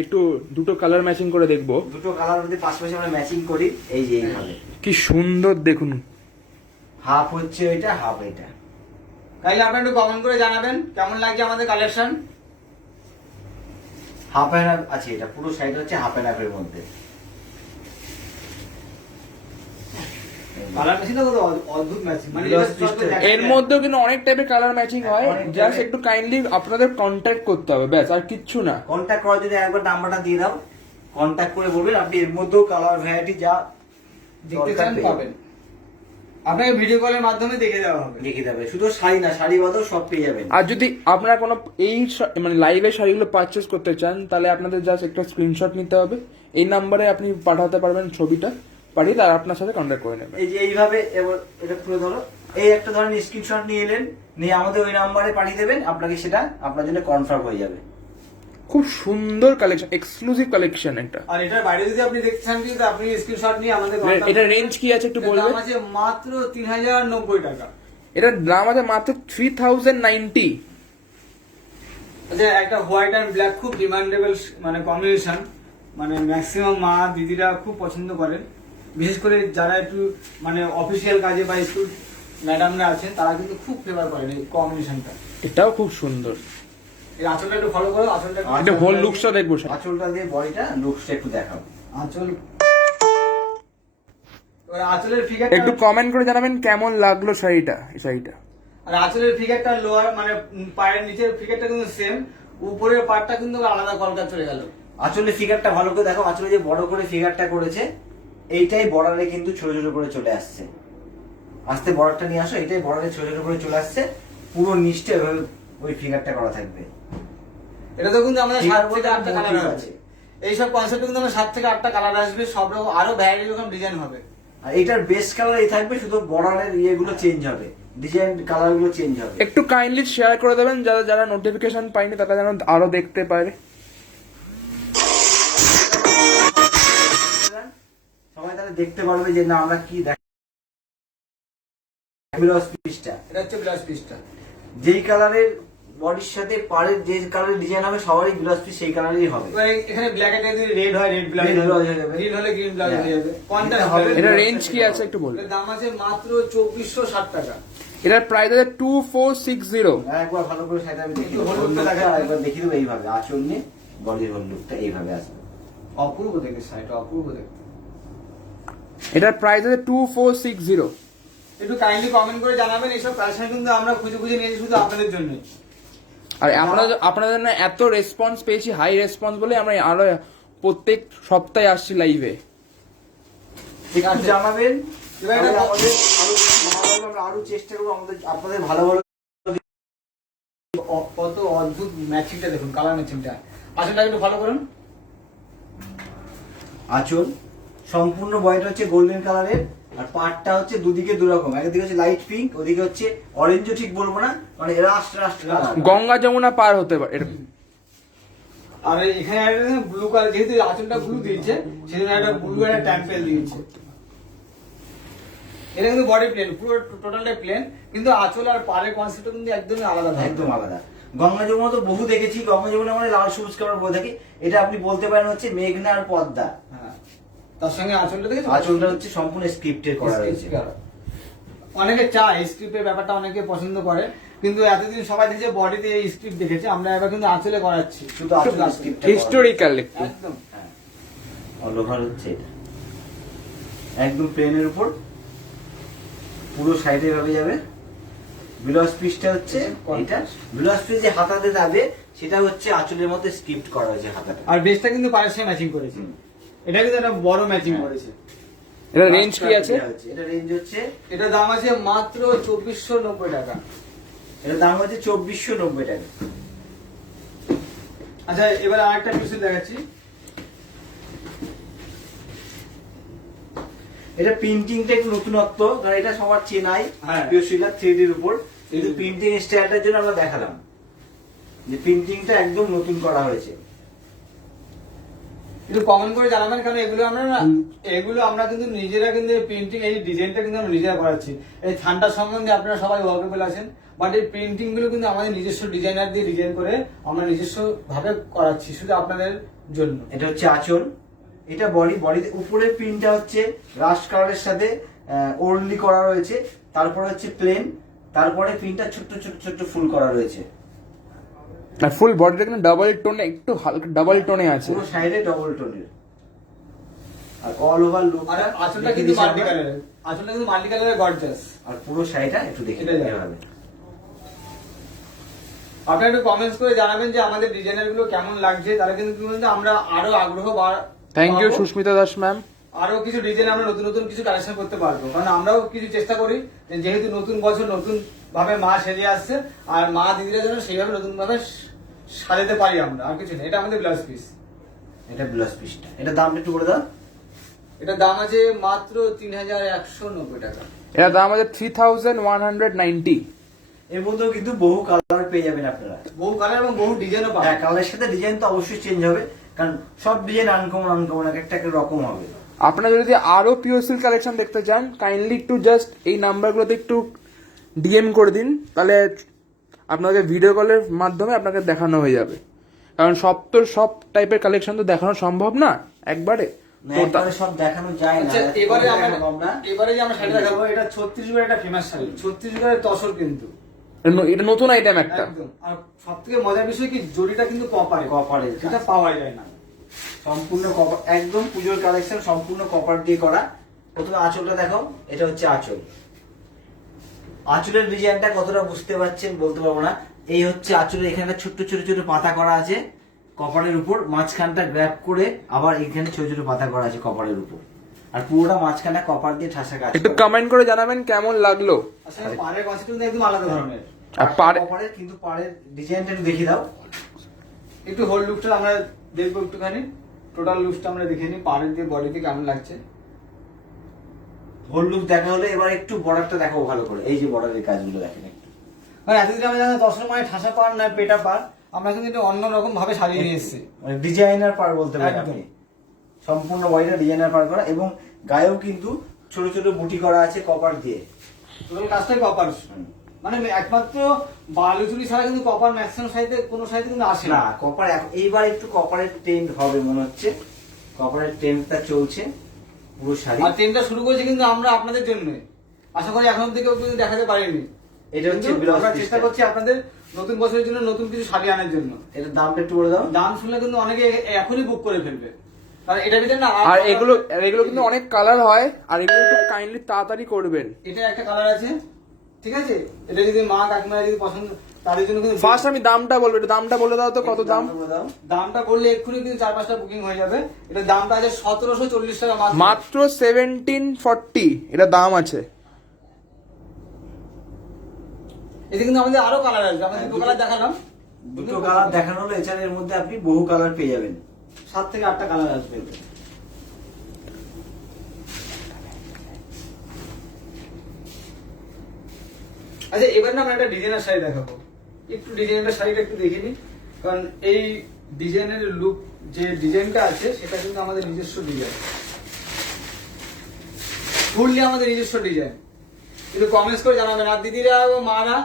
একটু দুটো কালার ম্যাচিং করে দেখবো। দুটো কালার যদি পাশাপাশি আমরা ম্যাচিং করি, এই যে এইভাবে কি সুন্দর দেখুন। হাফ হচ্ছে এটা, হাফ এটা। তাইলে আপনারা একটু কমেন্ট করে জানাবেন কেমন লাগছে আমাদের কালেকশন। হাফ অ্যান্ড হাফ আছে, এটা পুরো সাইড হচ্ছে হাফ অ্যান্ড হাফের মধ্যে। কালার ম্যাচিংটা কত অদ্ভুত ম্যাচিং, মানে এর মধ্যেও কিন্তু অনেক টাইপের কালার ম্যাচিং হয়, জাস্ট একটু কাইন্ডলি আপনাদের কন্ট্যাক্ট করতে হবে, ব্যাস আর কিচ্ছু না। কন্ট্যাক্ট করার জন্য একবার নাম্বারটা দিয়ে দাও, কন্ট্যাক্ট করে বলবেন, আপনি এর মধ্যেও কালার ভ্যারাইটি যা দেখতে চান পাবেন। আপনাকে ভিডিও কলের মাধ্যমে দেখে দেওয়া হবে, দেখে দেবে। শুধু শাড়ি না, শাড়ি বাদেও সব পেয়ে যাবেন। আর যদি আপনারা কোনো মানে লাইভে শাড়িগুলো পারচেস করতে চান, তাহলে আপনাদের জাস্ট একটা স্ক্রিনশট নিতে হবে, এই নাম্বারে আপনি পাঠাতে পারবেন ছবিটা, পাঠিয়ে তার আপনার সাথে কন্ট্যাক্ট করে নেবেন। এই যে এইভাবে, এবার এটা খুলে ধরো, এই একটা ধরেন স্ক্রিনশট নিয়ে এলেন, নিয়ে আমাদের ওই নাম্বারে পাঠিয়ে দেবেন, আপনাকে সেটা আপনার জন্য কনফার্ম হয়ে যাবে। খুব সুন্দর কালেকশন, এক্সক্লুসিভ কালেকশন এটা। আর এটার বাইরে যদি আপনি দেখতে চান, কিন্তু আপনি স্ক্রিনশট নিয়ে আমাদের এটা রেঞ্জ কি আছে একটু বলবেন? দাম আছে মাত্র 3090 টাকা। এটার দাম আছে মাত্র 3090। আচ্ছা, একটা হোয়াইট এন্ড ব্ল্যাক খুব ডিমান্ডেবল মানে কম্বিনেশন, মানে ম্যাক্সিমাম মা দিদিরা খুব পছন্দ করেন, বিশেষ করে যারা একটু মানে অফিসিয়াল কাজে বা স্কুল ম্যাডামরা আছেন, তারা কিন্তু খুব ফেভার করেন এই কম্বিনেশনটা। এটাও খুব সুন্দর। এই আঁচলটা একটু ফলো করো, আঁচলটা এটা হোল লুকসটা দেখবো। আঁচলটা দিয়ে বডিটা লুকসটা একটু দেখাও। আঁচল, এবার আঁচলের ফিগার একটু কমেন্ট করে জানাবেন কেমন লাগলো শাড়িটা, এই শাড়িটা। আর আঁচলের ফিগারটা লোয়ার মানে পায়ের নিচের ফিগারটা কিন্তু সেম, উপরের পার্টটা কিন্তু আলাদা কলকা চলে গেল। আঁচলের ফিগারটা ভালো করে দেখো, আঁচলে যে বড় করে ফিগারটা করেছে, এইটাই বর্ডারে কিন্তু ছোট ছোট করে চলে আসছে। আস্তে বর্ডারটা নিয়ে আসো, এটাই বর্ডারে ছোট ছোট করে চলে আসছে, পুরো নিচটা এভাবে ওই ফিগারটা করা থাকবে। এটা তো কিন্তু আমাদের 7 থেকে 8টা কালার আছে। এইসব কনসেপ্টে কিন্তু আমরা 7 থেকে 8টা কালার আসবে, সব রকম আরো ভ্যারাইটি রকম ডিজাইন হবে। আর এটার বেস্ট কালার এই থাকবে, শুধু বর্ডারের ইয়েগুলো চেঞ্জ হবে, ডিজাইন কালার গুলো চেঞ্জ হবে। একটু কাইন্ডলি শেয়ার করে দেবেন, যারা যারা নোটিফিকেশন পায়নি তারা যেন আরো দেখতে পারে। সবাই তাহলে দেখতে পারবে যে না আমরা কি ব্লাউজ পিসটা, এটা হচ্ছে ব্লাউজ পিসটা। যেই কালারের বডির সাথে পাড়ের যে কালারের ডিজাইন হবে সবারই ব্লাউজ পিস সেই কালারেরই হবে। এবারে এখানে ব্ল্যাক এর যদি রেড হয় রেড ব্লাউজ Red blouse হয়ে যাবে। গ্রিন হলে গ্রিন ব্লাউজ হ্যাঁ। হয়ে যাবে। কোনটা এটা হবে? হবে। এটা রেঞ্জ কি আছে একটু বলুন। এর দাম আছে মাত্র 2460 টাকা। এটার প্রাইস আছে 2460। একবার ভালো করে সেটা আমি দেখি, একটু হলুদ হলুদটা দেখা আর একবার দেখিয়ে দেবো এইভাবে আঁচল নিয়ে বডির হলুদটা এইভাবে আসবে। অপূর্ব দেখে শাড়িটা, অপূর্ব দেখতে। এটার প্রাইস আছে 2460। একটু কাইন্ডলি কমেন্ট করে জানাবেন, এইসব কালেকশন কিন্তু আমরা খুঁজে খুঁজে নিয়েছি শুধু আপনাদের জন্য। আর আপনাদের না এত রেসপন্স পেয়েছি, হাই রেসপন্স বলে আমরা আরো প্রত্যেক সপ্তাহে আসছি লাইভে। একটু জানাবেন, এবার তাহলে এটা- আমাদের আমরা আরো চেষ্টা করবো আমাদের আপনাদের ভালো ভালো। কত অদ্ভুত ম্যাচিংটা দেখুন, কালার ম্যাচিংটা। আসলে একটু ভালো করুন। আঁচল সম্পূর্ণ বডিটা হচ্ছে গোল্ডেন কালারের, আর পাটটা হচ্ছে দুদিকে দুরকম, একদিকে হচ্ছে লাইট পিঙ্ক, ওদিকে হচ্ছে অরেঞ্জও ঠিক বলবো না, মানে rust rust colour. Ganga Jamuna পার হতে পারে এরকম। আর এখানে ব্লু কালার, যেহেতু আঁচলটা ব্লু দিয়েছে সেজন্য একটা ব্লু একটা ট্যাম্পেল দিয়েছে। এটা কিন্তু বডি প্লেন, পুরো টোটালটা প্লেন, কিন্তু আঁচল আর পাড়ের কনসেপ্টটা কিন্তু একদমই আলাদা থাকে। একদম আলাদা। গঙ্গা যমুনা তো বহু দেখেছি, গঙ্গা যমুনা মানে লাল সবুজ কালার বলে থাকি, এটা আপনি বলতে পারেন হচ্ছে মেঘনা আর পদ্মা। হ্যাঁ, তার সঙ্গে আঁচলটা দেখেছো? আঁচলটা হচ্ছে সম্পূর্ণ স্ক্রিপ্টের করা রয়েছে। অনেকে চায় স্ক্রিপ্টের ব্যাপারটা, অনেকে পছন্দ করে, কিন্তু এতদিন সবাই দেখছে বডিতে এই স্ক্রিপ্ট দেখেছে, আমরা এবার কিন্তু আঁচলে করাচ্ছি। শুধু আঁচল স্ক্রিপ্ট হিস্টোরিক্যাল একটু। একদম। হ্যাঁ, অল ওভার হচ্ছে এটা একদম প্লেনের উপর পুরো সাইডে এভাবে যাবে। ব্লাউজ পিসটা হচ্ছে এটা, ব্লাউজ পিস যে হাতাতে যাবে সেটা হচ্ছে আঁচলের মধ্যে স্ক্রিপ্ট করা হয়েছে হাতাটা। আর বেসটা কিন্তু পাড়ের সাথে ম্যাচিং করেছে। এটা কিন্তু একটা বড় ম্যাচিং করেছে। এটা রেঞ্জ কি আছে? এটা রেঞ্জ হচ্ছে, এটা দাম আছে মাত্র 2490 টাকা। এটার দাম হচ্ছে 2490 টাকা। আচ্ছা, এবার আরেকটা পিসেল দেখাচ্ছি। এটা প্রিন্টিংটা একটু নতুনত্ব, কারণ এটা সবার চেনাই হ্যাঁ। পিওসিলা 3D এর উপর, কিন্তু প্রিন্টিং স্টাইলটার জন্য আমরা দেখালাম যে প্রিন্টিংটা একদম নতুন করা হয়েছে। একটু কমেন্ট করে জানাবেন, কারণ এগুলো আমরা না, এগুলো আমরা কিন্তু নিজেরা কিন্তু প্রিন্টিং, এই ডিজাইনটা কিন্তু আমরা নিজেরা করাচ্ছি। এই থানটা সম্বন্ধে আপনারা সবাই ওয়াকেবল আছেন, বাট এই প্রিন্টিং গুলো কিন্তু আমাদের নিজস্ব ডিজাইনার দিয়ে ডিজাইন করে আমরা নিজস্ব ভাবে করাচ্ছি শুধু আপনাদের জন্য। এটা হচ্ছে আঁচল, এটা বডির উপরের প্রিন্টটা হচ্ছে রাস্ট কালারের সাথে ওরলি করা রয়েছে, তারপরে হচ্ছে প্লেন, তারপরে প্রিন্টটা ছোট্ট ছোট্ট ছোট্ট ফুল করা রয়েছে। আর ফুল বডিটা কিন্তু ডাবল টোনে, একটু হালকা ডাবল টোনে আছে। পুরো সাইডে ডবল টোনের, আর অল ওভার লুক। আর আঁচলটা কিন্তু মাল্টি কালারের, আঁচলটা কিন্তু মাল্টি কালারের গর্জাস। আর পুরো শাড়িটা একটু দেখে এটা দেখো। এভাবে। আপনারা একটু কমেন্টস করে জানাবেন যে আমাদের ডিজাইনার গুলো কেমন লাগছে, তাহলে কিন্তু আমরা আরো আগ্রহ থ্যাংক ইউ বাড়াবো। সুস্মিতা দাস ম্যাম। আরো কিছু ডিজাইন আমরা নতুন নতুন কিছু কালেকশন করতে পারবো, কারণ আমরাও কিছু চেষ্টা করি যে যেহেতু নতুন বছর নতুন ভাবে মা সেজে আসছে, আর মা দিদিরা যেন সেইভাবে নতুন ভাবে সাজাতে পারি আমরা, আর কিছু নেই। এটা আমাদের ব্লাউজ পিস। এটা ব্লাউজ পিসটা, এটা দামটা একটু বলে দাও। এটা দাম আছে মাত্র 3190 টাকা। এর দাম আছে 3190। এর মধ্যেও কিন্তু বহু কালার পেয়ে যাবেন আপনারা। বহু কালার এবং বহু ডিজাইনও পাবেন। হ্যাঁ, কালারের সাথে ডিজাইন তো অবশ্যই চেঞ্জ হবে, কারণ সব ডিজাইন আনকমন এক একটা রকম হবে। আপনারা যদি আরো পিওর সিল্ক কালেকশন দেখতে চান, কাইন্ডলি একটু জাস্ট এই নাম্বারগুলোতে একটু ডিএম করে দিন, তাহলে আপনাকে ভিডিও কলের মাধ্যমে আপনাকে দেখানো হয়ে যাবে। কারণ সব টাইপের কালেকশন তো দেখানো সম্ভব না একবারে। না, তো একবারে সব দেখানো যায় না। আচ্ছা, এবারে আমরা যে আমরা শাড়ি দেখাবো, এটা ছত্তিশগড়ের একটা ফেমাস শাড়ি, ছত্তিশগড়ের তসর কিন্তু এটা নতুন আইটেম একটা। একদম। আর সব থেকে মজার বিষয় কি, জরিটা কিন্তু কপারের, কপারের যেটা পাওয়া যায় না। সম্পূর্ণ কপার, একদম পুজোর কালেকশন, সম্পূর্ণ কপার দিয়ে করা। প্রথমে আঁচলটা দেখো, এটা হচ্ছে আঁচল। আঁচলের ডিজাইনটা কতটা বুঝতে পারছেন বলতে পারবো না। এই হচ্ছে আঁচলের, এখানে ছোট্ট ছোট ছোট পাতা করা আছে কপারের উপর, মাঝখানটা গ্র্যাপ করে আবার এখানে ছোট ছোট পাতা করা আছে কপারের উপর, আর পুরোটা মাঝখানে কপার দিয়ে ঠাসা কাজ একটু করা। কমেন্ট করে জানাবেন কেমন লাগলো। আসলে পাড়ের কনসেপ্ট কিন্তু একদম আলাদা ধরনের। আর পারে কপারের কিন্তু পাড়ের ডিজাইনটা একটু দেখিয়ে দাও। একটু হোল লুকটা আমরা দেখবো একটুখানি, টোটাল লুকটা আমরা দেখে নিই, পাড়ের দিয়ে বডিতে কেমন লাগছে। হোল লুক দেখা হলে এবার একটু বর্ডারটা দেখাবো ভালো করে। এই যে বর্ডারের কাজগুলো দেখেন একটু। মানে এতদিন আমরা জানি দশের মানে ঠাসা পাড় না পেটা পাড়, আমরা কিন্তু এটা অন্য রকম ভাবে সাজিয়ে নিয়ে এসেছি। মানে ডিজাইনার পার বলতে পারেন একদম। আপনি। সম্পূর্ণ বডিটা ডিজাইনার পার করা, এবং গায়েও কিন্তু ছোট ছোট বুটি করা আছে কপার দিয়ে। টোটাল কাজটাই কপার, মানে একমাত্র বালুচুরি ছাড়া কিন্তু কপার ম্যাক্সিমাম সাইডে কোনো সাইডে কিন্তু আসে না কপার এইবার একটু কপারের ট্রেন্ড হবে মনে হচ্ছে, কপারের ট্রেন্ডটা চলছে পুরো শাড়ি। আর ট্রেনটা শুরু করেছি কিন্তু আমরা আপনাদের জন্য, আশা করি এখন থেকে কিন্তু দেখাতে পারিনি। এটা হচ্ছে কিন্তু ব্লাউজ আমরা পিসটা। চেষ্টা করছি আপনাদের নতুন বছরের জন্য নতুন কিছু শাড়ি আনার জন্য। এটার দামটা একটু বলে দাও। দাম শুনলে কিন্তু অনেকে এখনই বুক করে ফেলবে, কারণ এটার ভিতরে না আর এগুলো কিন্তু অনেক কালার হয়, আর এগুলো একটু কাইন্ডলি তাড়াতাড়ি করবেন। এটা একটা কালার আছে, ঠিক আছে? এটা যদি মা কাকিমারা যদি পছন্দ তাদের জন্য কিন্তু ফার্স্ট আমি দামটা বলবো, একটু দামটা বলে দাও তো কত দাম। দামটা বলে দাও। দামটা বললে এক্ষুনি কিন্তু 4-5টা বুকিং হয়ে যাবে। এটা দামটা আছে 1740 টাকা মাত্র 1740 এটা দাম আছে। এতে কিন্তু আমাদের আরো কালার আছে, আমাদের দুটো কালার দেখালাম, দুটো কালার দেখানো হলো, এছাড়া এর মধ্যে আপনি বহু কালার পেয়ে যাবেন। 7 থেকে 8টা কালার আসবে। আচ্ছা এবার না আমরা একটা ডিজাইনার শাড়ি দেখাবো, একটু ডিজাইনার শাড়িটা একটু দেখে নিই, কারণ এই ডিজাইনের লুক যে ডিজাইনটা আছে সেটা কিন্তু আমাদের নিজস্ব ডিজাইন, ফুললি আমাদের নিজস্ব ডিজাইন। একটু কমেন্টস করে জানাবেন, আর দিদিরা ও মারা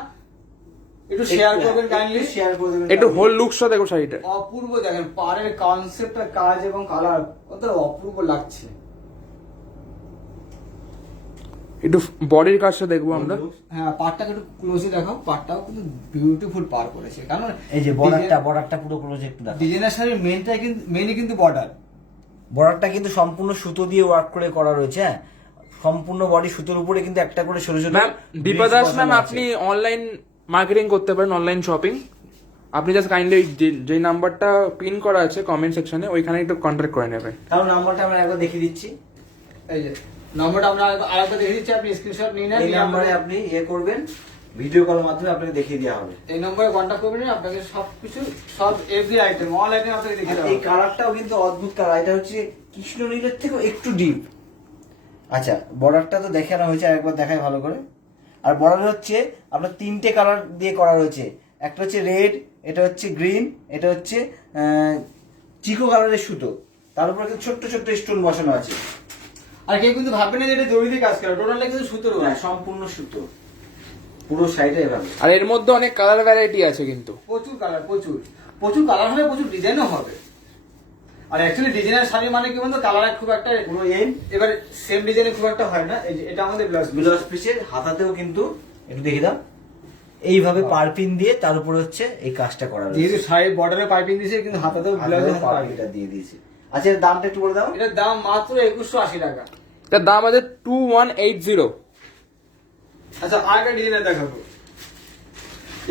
একটু শেয়ার করবেন কাইন্ডলি। শেয়ার করে দেবেন। একটু হোল লুকসটা দেখো শাড়িটা, অপূর্ব দেখেন, পাড়ের কনসেপ্টটা কাজ এবং কালার কত অপূর্ব লাগছে। একটু বডির কাজটা দেখবো আমরা। হ্যাঁ পাড়টাকে একটু ক্লোজলি দেখাও, পাড়টাও কিন্তু বিউটিফুল পার করেছে, কারণ এই যে বর্ডারটা পুরো ক্লোজ একটু দেখো। ডিজাইনার শাড়ির মেনই কিন্তু বর্ডার। বর্ডারটা কিন্তু সম্পূর্ণ সুতো দিয়ে ওয়ার্ক করে করা রয়েছে। হ্যাঁ, সম্পূর্ণ বডি সুতোর উপরে কিন্তু একটা করে ছোট ছোট ম্যাম দীপা beads দাস বসানো ম্যাম, আছে। আপনি অনলাইন মার্কেটিং করতে পারেন, অনলাইন শপিং। আপনি জাস্ট কাইন্ডলি যে নাম্বারটা পিন করা আছে কমেন্ট সেকশনে ওইখানে একটু কন্ট্যাক্ট করে নেবেন। তাহলে নাম্বারটা আমরা একবার দেখিয়ে দিচ্ছি। এই যে নম্বরটা আমরা আরেকবার দেখে দিচ্ছি, আপনি স্ক্রিনশট নিয়ে নেন। এই নাম্বারে আপনি করবেন, ভিডিও কলের মাধ্যমে আপনাকে দেখিয়ে দেওয়া হবে। এই নম্বরে কন্ট্যাক্ট করবেন, আপনাকে সবকিছু সব এভরি আইটেম অল আইটেম আপনাকে দেখিয়ে দেওয়া এই হবে। কালারটাও কিন্তু অদ্ভুত কালার, এটা হচ্ছে কৃষ্ণ নীলের থেকে একটু ডিপ। আচ্ছা বর্ডারটা তো দেখানো হয়েছে, আরেকবার দেখাই ভালো করে। আর বর্ডার হচ্ছে আপনার 3টে কালার দিয়ে করা রয়েছে, একটা হচ্ছে রেড, এটা হচ্ছে গ্রিন, এটা হচ্ছে চিকো কালারের সুতো, তার উপরে কিন্তু ছোট্ট ছোট্ট স্টোন বসানো আছে। আর কেউ কিন্তু ভাববেন না যে এটা জড়ি দিয়ে কাজ করে, টোটালটা কিন্তু সুতোর হ্যাঁ, সম্পূর্ণ সুতো পুরো সাইডে এভাবে। আর এর মধ্যে অনেক কালার ভ্যারাইটি আছে কিন্তু। প্রচুর কালার, প্রচুর কালার হবে, প্রচুর ডিজাইনও হবে। আর অ্যাকচুয়ালি ডিজাইনার শাড়ি মানে কি বলতো, কালার খুব একটা পুরো এন্ড এবার সেম ডিজাইনে খুব একটা হয় না। এই যে এটা আমাদের ব্লাউজ ব্লাউজ পিসের হাতাতেও কিন্তু একটু দেখে দাও, এইভাবে পারপিন দিয়ে তার উপরে হচ্ছে এই কাজটা করা রয়েছে। যেহেতু শাড়ির বর্ডারে পাইপিং দিয়েছে, কিন্তু হাতাতেও ব্লাউজে পারপিনটা দিয়ে দিয়েছে। আচ্ছা এর দামটা একটু বলে দাও। এটার দাম মাত্র 2180 টাকা। এটার দাম আছে 2180। আচ্ছা আর একটা ডিজাইনার দেখাবো।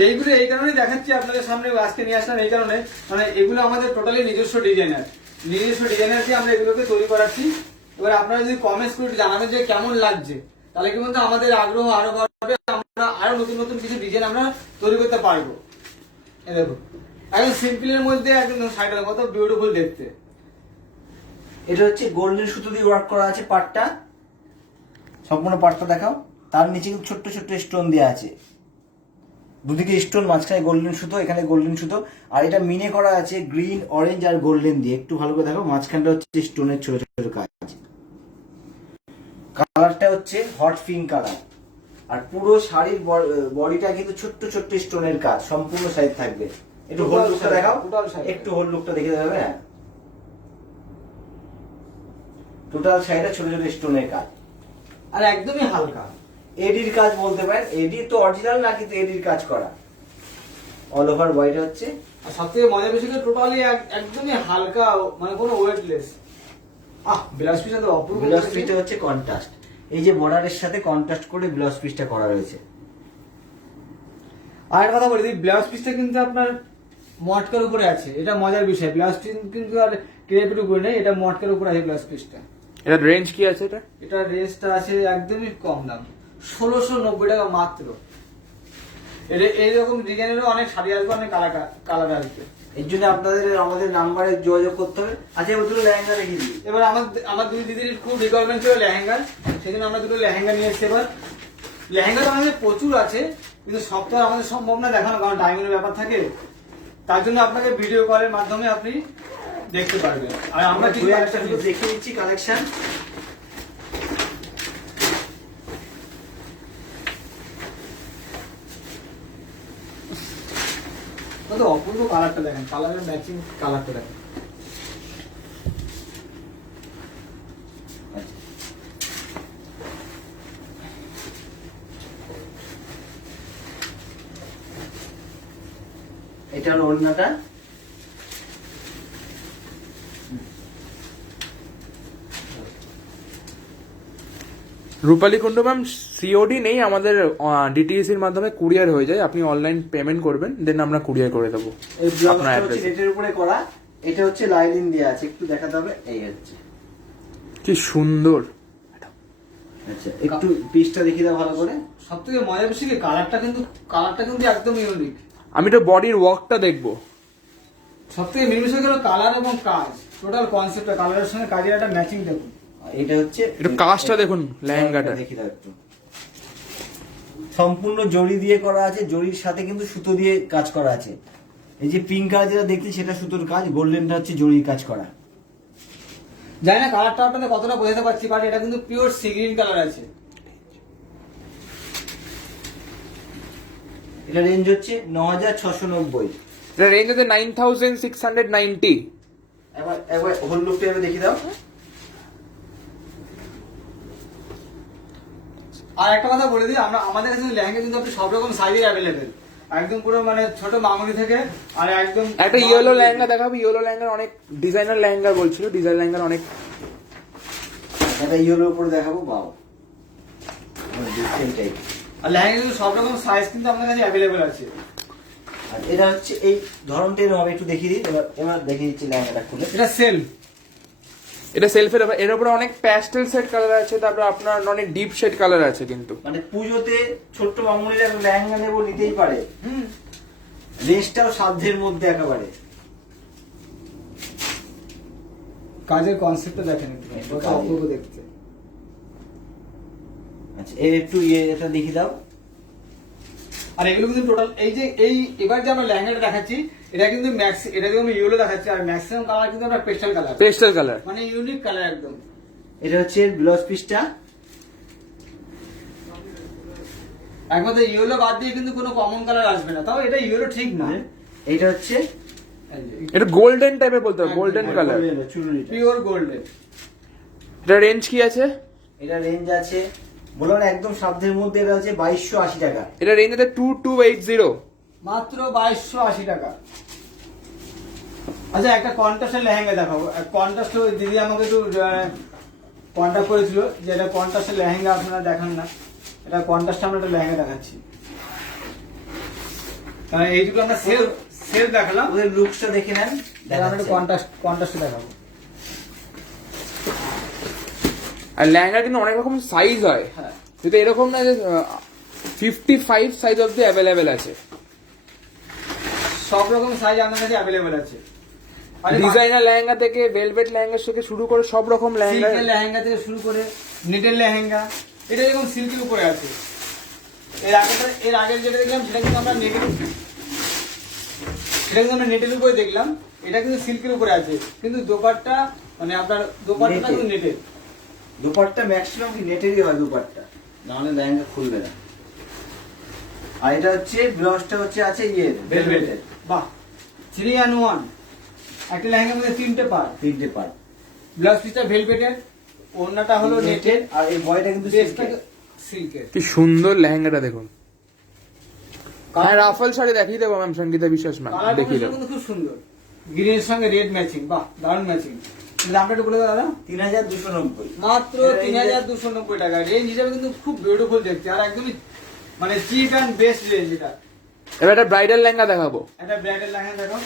এইগুলো এই কারণেই দেখাচ্ছি আপনাদের সামনে, আজকে নিয়ে আসলাম এই কারণে, মানে এগুলো আমাদের টোটালি নিজস্ব ডিজাইনারকে আমরা এগুলোকে তৈরি করাচ্ছি। এবার আপনারা যদি কমেন্টস করে জানাবেন যে কেমন লাগছে, তাহলে কি বলতো আমাদের আগ্রহ আরো বাড়বে, আমরা আরো নতুন নতুন কিছু ডিজাইন আমরা তৈরি করতে পারবো। এই দেখো একদম সিম্পলের মধ্যে একদম শাড়িটা কত বিউটিফুল দেখতে। এটা হচ্ছে গোল্ডেন সুতো দিয়ে ওয়ার্ক করা আছে পাটটা, সম্পূর্ণ পাটটা দেখাও। তার নিচে কিন্তু ছোট্ট ছোট্ট স্টোন দেওয়া আছে, দুদিকে স্টোন, মাঝখানে গোল্ডেন সুতো, এখানে গোল্ডেন সুতো। আর এটা মিনে করা আছে গ্রিন, অরেঞ্জ আর গোল্ডেন দিয়ে। একটু ভালো করে দেখো, মাঝখানটা হচ্ছে স্টোনের ছোট ছোট কাজ। কালারটা হচ্ছে হট পিঙ্ক কালার। আর পুরো শাড়ির বডিটা কিন্তু ছোট্ট ছোট্ট স্টোনের কাজ, সম্পূর্ণ সাইজ থাকবে। একটু হোল লুকটা দেখাও, একটু হোল লুকটা দেখে দেবে। হ্যাঁ, টোটাল শাড়িটা ছোট ছোট স্টোনের কাজ, আর একদমই হালকা এডির কাজ বলতে পারেন। এডি তো অরিজিনাল না, কিন্তু এডির কাজ করা। অল ওভার হোয়াইট হচ্ছে। আর সবথেকে মজার বিষয় টোটালি একদমই হালকা, মানে কোনো ওয়েটলেস। ব্লাউজ পিসটা তো অপূর্ব। ব্লাউজ পিসটা হচ্ছে কন্ট্রাস্ট, এই যে বর্ডারের সাথে কন্ট্রাস্ট করে ব্লাউজ পিসটা করা রয়েছে। আর একটা কথা বলি, ব্লাউজ পিসটা কিন্তু আপনার মটকার উপরে আছে, এটা মজার বিষয়। ব্লাউজ পিস কিন্তু আর ক্রেপের উপরে নেই, এটা মটকার উপরে আছে ব্লাউজ পিসটা। এটার রেঞ্জ কি আছে? এটা রেঞ্জটা আছে একদমই কম দাম, 1690 টাকা মাত্র। এইরকম ডিজাইনেরও অনেক শাড়ি আসবে, অনেক কালার আসবে। এর জন্য আপনাদের আমাদের নাম্বারে যোগাযোগ করতে হবে। আচ্ছা এবার দুটো লেহেঙ্গা রেখে দিই। এবার আমার দুই দিদির খুব রিকোয়ারমেন্ট ছিল লেহেঙ্গা, সেই জন্য আমরা দুটো লেহেঙ্গা নিয়ে এসেছি। এবার লেহেঙ্গা তো আমাদের প্রচুর আছে, কিন্তু সব তো আমাদের সম্ভব না দেখানো, কারণ টাইমের ব্যাপার থাকে। তার জন্য আপনাকে ভিডিও কলের মাধ্যমে আপনি দেখতে পারবেন। আর আমরা একটা দেখে নিচ্ছি কালেকশন। মধ্যে অপূর্ব কালারটা দেখেন, কালারের ম্যাচিং কালারটা দেখেন। এটা হলো ওড়নাটা। রূপালী কুন্ডু ম্যাম সিওডি নেই আমাদের, ডিটিএসির মাধ্যমে কুরিয়ার হয়ে যায়, আপনি অনলাইন পেমেন্ট করবেন, দেন আমরা কুরিয়ার করে দেবো এই আপনার ব্লাউজটা হচ্ছে অ্যাড্রেসে। নেটের উপরে করা, এটা হচ্ছে লাইলিন দেওয়া আছে, একটু দেখাতে হবে। এই হচ্ছে, কি সুন্দর। আচ্ছা একটু পিসটা দেখিয়ে দাও ভালো করে। সব থেকে মজা বেশি কি কালারটা কিন্তু একদম ইউনিক। আমি তো বডির ওয়ার্কটা দেখবো। সব থেকে মেন বিষয় হলো কালার এবং কাজ, টোটাল কনসেপ্টটা কালারের সঙ্গে কাজের একটা ম্যাচিং দেখুন। এটা হচ্ছে একটু কাজটা দেখুন লেহেঙ্গাটা। দেখি দাও একটু, সম্পূর্ণ জরি দিয়ে করা আছে, জরির সাথে কিন্তু সুতো দিয়ে কাজ করা আছে। এই যে পিঙ্ক কালার যেটা দেখছি সেটা সুতোর কাজ, গোল্ডেনটা হচ্ছে জরির কাজ করা। জানি না কালারটা আপনাদের কতটা বোঝাতে পারছি, বাট এটা কিন্তু পিওর সি গ্রিন কালার আছে। এটা রেঞ্জ হচ্ছে 9690। এটা রেঞ্জ আছে 9690। একবার একবার হোল লুকটা এবার দেখিয়ে দাও। আর একটা কথা বলে দিই, আমাদের কাছে লেহেঙ্গা কিন্তু আপনি সব রকম সাইজের অ্যাভেলেবেল, একদম পুরো মানে ছোট মামুনি থেকে আর একদম একটা ইয়েলো লেহেঙ্গা দেখাবো, ইয়েলো লেহেঙ্গার অনেক ডিজাইনার লেহেঙ্গা বলছিল, ডিজাইনার লেহেঙ্গার অনেক। এটা ইয়েলোর উপরে দেখাবো, বাও ডিফারেন্ট টাইপ। আর লেহেঙ্গা কিন্তু সব রকম সাইজ কিন্তু আপনার কাছে অ্যাভেলেবেল আছে। আর এটা হচ্ছে এই ধরনটা এরকম হবে, একটু দেখিয়ে দিই। এবার দেখিয়ে দিচ্ছি লেহেঙ্গাটা খুলে। এটা সেলফ, এটা সেলফের, এর উপরে অনেক প্যাস্টেল শেড কালার আছে, তারপর আপনার অনেক ডিপ শেড কালার আছে কিন্তু। মানে পুজোতে ছোট্ট মামুনিরা লেহেঙ্গা নেবো, নিতেই পারে। রেঞ্জটাও সাধ্যের মধ্যে একেবারে। কাজের কনসেপ্টটা দেখেন একটু, কত অপূর্ব দেখতে। আচ্ছা এর একটু এটা দেখিয়ে দাও। আর এগুলো কিন্তু টোটাল এবার যে আমরা লেহেঙ্গাটা দেখাচ্ছি, এটা কিন্তু এটা কিন্তু আমি ইয়েলো দেখাচ্ছি, আর ম্যাক্সিমাম কালার কিন্তু আমরা পেস্টাল কালার, পেস্টেল কালার, মানে ইউনিক কালার একদম। এটা হচ্ছে ব্লাউজ পিসটা। একমাত্র ইয়েলো বাদ দিয়ে কিন্তু কোনো কমন কালার আসবে না, তাও এটা ইয়েলো ঠিক না। এটা হচ্ছে এটা গোল্ডেন টাইপের বলতে হবে, গোল্ডেন কালার, চুরুলিটা। Pure golden. এটা রেঞ্জ কি আছে? এটা রেঞ্জ আছে বললাম না, একদম সাধ্যের মধ্যে। এটা হচ্ছে 2280 টাকা। এটা রেঞ্জ আছে 2280, মাত্র 2280 টাকা। আচ্ছা একটা কন্ট্রাস্টের লেহেঙ্গা দেখাবো। কন্ট্রাস্ট দিদি আমাকে একটু কন্ট্যাক্ট করেছিল যে এটা কন্ট্রাস্টের লেহেঙ্গা আপনারা দেখান না, এটা কন্ট্রাস্টে আমরা একটা লেহেঙ্গা দেখাচ্ছি। কারণ এইটুকু আমরা সেল দেখালাম, ওদের লুকসটা দেখে নেন। আমরা একটু কন্ট্রাস্টে দেখাবো। আর লেহেঙ্গা কিন্তু অনেক রকম সাইজ হয়, হ্যাঁ, কিন্তু এরকম না যে 55 সাইজ অব্দি অ্যাভেলেবেল আছে। সব রকম সাইজ আমাদের কাছে অ্যাভেলেবেল আছে। ডিজাইনার লেহেঙ্গা থেকে ভেলভেট লেহেঙ্গা থেকে শুরু করে সব রকম লেহেঙ্গা। সিল্কের লেহেঙ্গা থেকে শুরু করে নেটের লেহেঙ্গা, এটা যেমন সিল্কের উপরে আছে। এর আগের যেটা দেখলাম সেটা কিন্তু আমরা নেটের উপরে দেখলাম, এটা কিন্তু সিল্কের উপরে আছে, কিন্তু দোপাট্টা মানে আপনার দোপাট্টা কিন্তু নেটের। দুপাট্টা ম্যাক্সিমাম কি নেটেরই হয় দুপাট্টা, নাহলে লেহেঙ্গা খুলবে না। আর এটা হচ্ছে ব্লাউজটা হচ্ছে আছে ভেলভেটের। বাহ, 3 and 1 একটা লেহেঙ্গার মধ্যে 3টে পার্ট। 3টে পার্ট। ব্লাউজ পিসটা ভেলভেটের, ওড়নাটা হলো নেটের, আর এই বয়টা কিন্তু সিল্কের। কি সুন্দর লেহেঙ্গাটা দেখুন। হ্যাঁ রাফল শাড়ি দেখিয়ে দেবো ম্যাম, সঙ্গীতা বিশ্বাস ম্যাম দেখিয়ে দেবো। কিন্তু খুব সুন্দর, গ্রিনের সঙ্গে রেড ম্যাচিং, বাহ দারুণ ম্যাচিং। দামটা একটু বলে দাও দাদা। 3290 মাত্র 3290 টাকা। রেঞ্জ হিসাবে কিন্তু খুব বিউটিফুল দেখতে, আর একদমই মানে চিপ অ্যান্ড বেস্ট রেঞ্জ এটা। এবার একটা ব্রাইডাল লেহেঙ্গা দেখাবো। একটা ব্র্যান্ডের লেহেঙ্গা দেখো,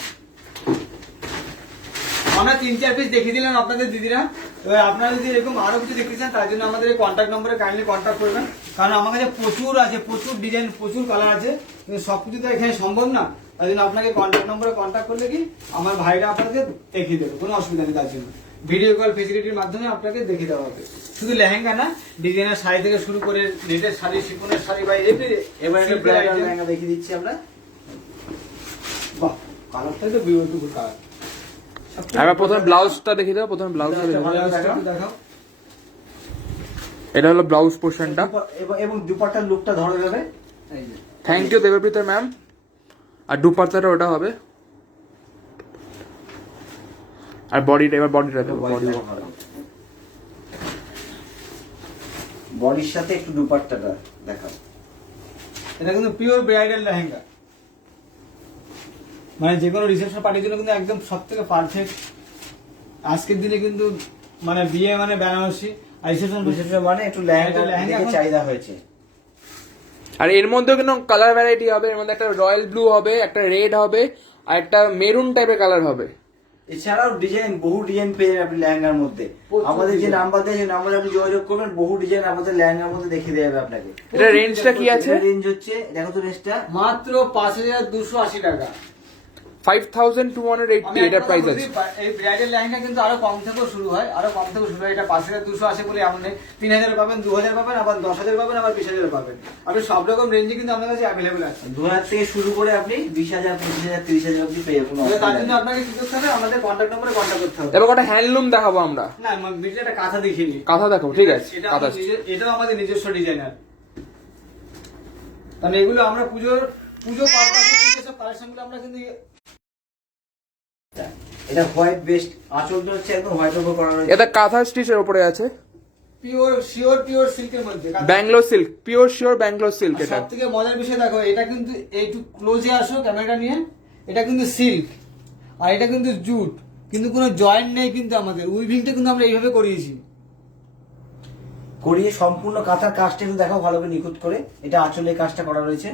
আমরা 3-4 পিস দেখিয়ে দিলাম আপনাদের দিদিরা। এবার আপনারা যদি এরকম আরো কিছু দেখতে চান তার জন্য আমাদের এই কন্ট্যাক্ট নম্বরে কাইন্ডলি কন্ট্যাক্ট করবেন, কারণ আমার কাছে প্রচুর আছে, প্রচুর ডিজাইন, প্রচুর কালার আছে, কিন্তু সবকিছু তো এখানে সম্ভব না। তার জন্য আপনাকে কন্ট্যাক্ট নম্বরে কন্ট্যাক্ট করলে কি আমার ভাইরা আপনাকে দেখিয়ে দেবে, কোনো অসুবিধা নেই। তার জন্য ভিডিও কল ফেসিলিটির মাধ্যমে আপনাকে দেখিয়ে দেওয়া হবে। শুধু লেহেঙ্গা না, ডিজাইনার শাড়ি থেকে শুরু করে নেটের শাড়ি, শিফনের শাড়ি, বা এবার একটা ব্রাইডাল লেহেঙ্গা দেখিয়ে দিচ্ছি আমরা। বাহ, কালারটা তো বিউটিফুল কালার। এবার প্রথমে ব্লাউজটা দেখিয়ে দেবো, প্রথমে ব্লাউজটা দেখাও। এটা হলো ব্লাউজ পোর্শনটা এবং দুপাট্টার লুকটা ধরে যাবে। এই যে থ্যাংক ইউ দেবপ্রীতা ম্যাম। আর দুপাট্টাটা ওটা হবে। আর বডিটা, এবার বডিটা বডি বডির সাথে একটু দুপাট্টাটা দেখাও। এটা কিন্তু পিওর ব্রাইডাল লেহেঙ্গা, মানে যে কোনো রিসেপশন পার্টির জন্য কিন্তু একদম সব থেকে পারফেক্ট। আজকের দিনে কিন্তু মানে বিয়ে মানে বেনারসি, আর রিসেপশন মানে একটু লেহেঙ্গা এখন- চাহিদা হয়েছে। আর এর মধ্যেও কিন্তু কালার ভ্যারাইটি হবে। এর মধ্যে একটা রয়্যাল ব্লু হবে, একটা রেড হবে, আর একটা মেরুন টাইপের কালার হবে। এছাড়াও ডিজাইন, বহু ডিজাইন পেয়ে যাবেন আপনি লেহেঙ্গার মধ্যে। প্রচুর আমাদের যে design। নাম্বার দেয়, সেই নাম্বারে আপনি যোগাযোগ করবেন, বহু ডিজাইন আমাদের লেহেঙ্গার মধ্যে দেখিয়ে দেওয়া হবে আপনাকে। এটা রেঞ্জটা কি আছে? রেঞ্জ হচ্ছে, দেখো তো রেঞ্জটা, মাত্র 5280 টাকা। 5280 এটা প্রাইস আছে। এই ব্রাইডাল লেহেঙ্গা কিন্তু আরো কম থেকেও শুরু হয়, আরো কম থেকে শুরু হয়। এটা 5280 বলে এমন নেই, 3000 পাবেন, 2000 পাবেন, আবার 10000 পাবেন, আবার 20000 পাবেন। আপনি সব রকম রেঞ্জে কিন্তু আপনার কাছে অ্যাভেলেবল আছে। 2000 থেকে শুরু করে আপনি 20,000, 25,000, 30,000 অব্দি পেয়ে যাবেন। তার জন্য আপনাকে কি করতে হবে, আমাদের কন্ট্যাক্ট নম্বরে কন্ট্যাক্ট করতে হবে। এবার কটা হ্যান্ডলুম দেখাবো আমরা। না, মিডলে একটা কাঁথা দেখিনি। কাঁথা দেখাবো, ঠিক আছে। এটা কাঁথা এটাও আমাদের নিজস্ব ডিজাইনার। কারণ এগুলো আমরা পুজো পারপাসে কিন্তু সব কালেকশনগুলো আমরা কিন্তু এটা হোয়াইট বেস্ট, আঁচলটা হচ্ছে একদম হোয়াইট ওভার করা রয়েছে। এটা কাঁথা স্টিচের উপরে আছে, পিওর সিল্কের মধ্যে। Bangalore silk, pure sure Bangalore silk. এটা সব থেকে মজার বিষয় দেখো, এটা কিন্তু একটু ক্লোজে আসো ক্যামেরাটা নিয়ে, এটা কিন্তু সিল্ক আর এটা কিন্তু জুট, কিন্তু কোনো জয়েন্ট নেই কিন্তু আমাদের। উইভিংটা কিন্তু আমরা এইভাবে করিয়েছি। করিয়ে সম্পূর্ণ কাঁথার কাজটা একটু দেখাও ভালো করে নিখুঁত করে। এটা আঁচলের কাজটা করা রয়েছে।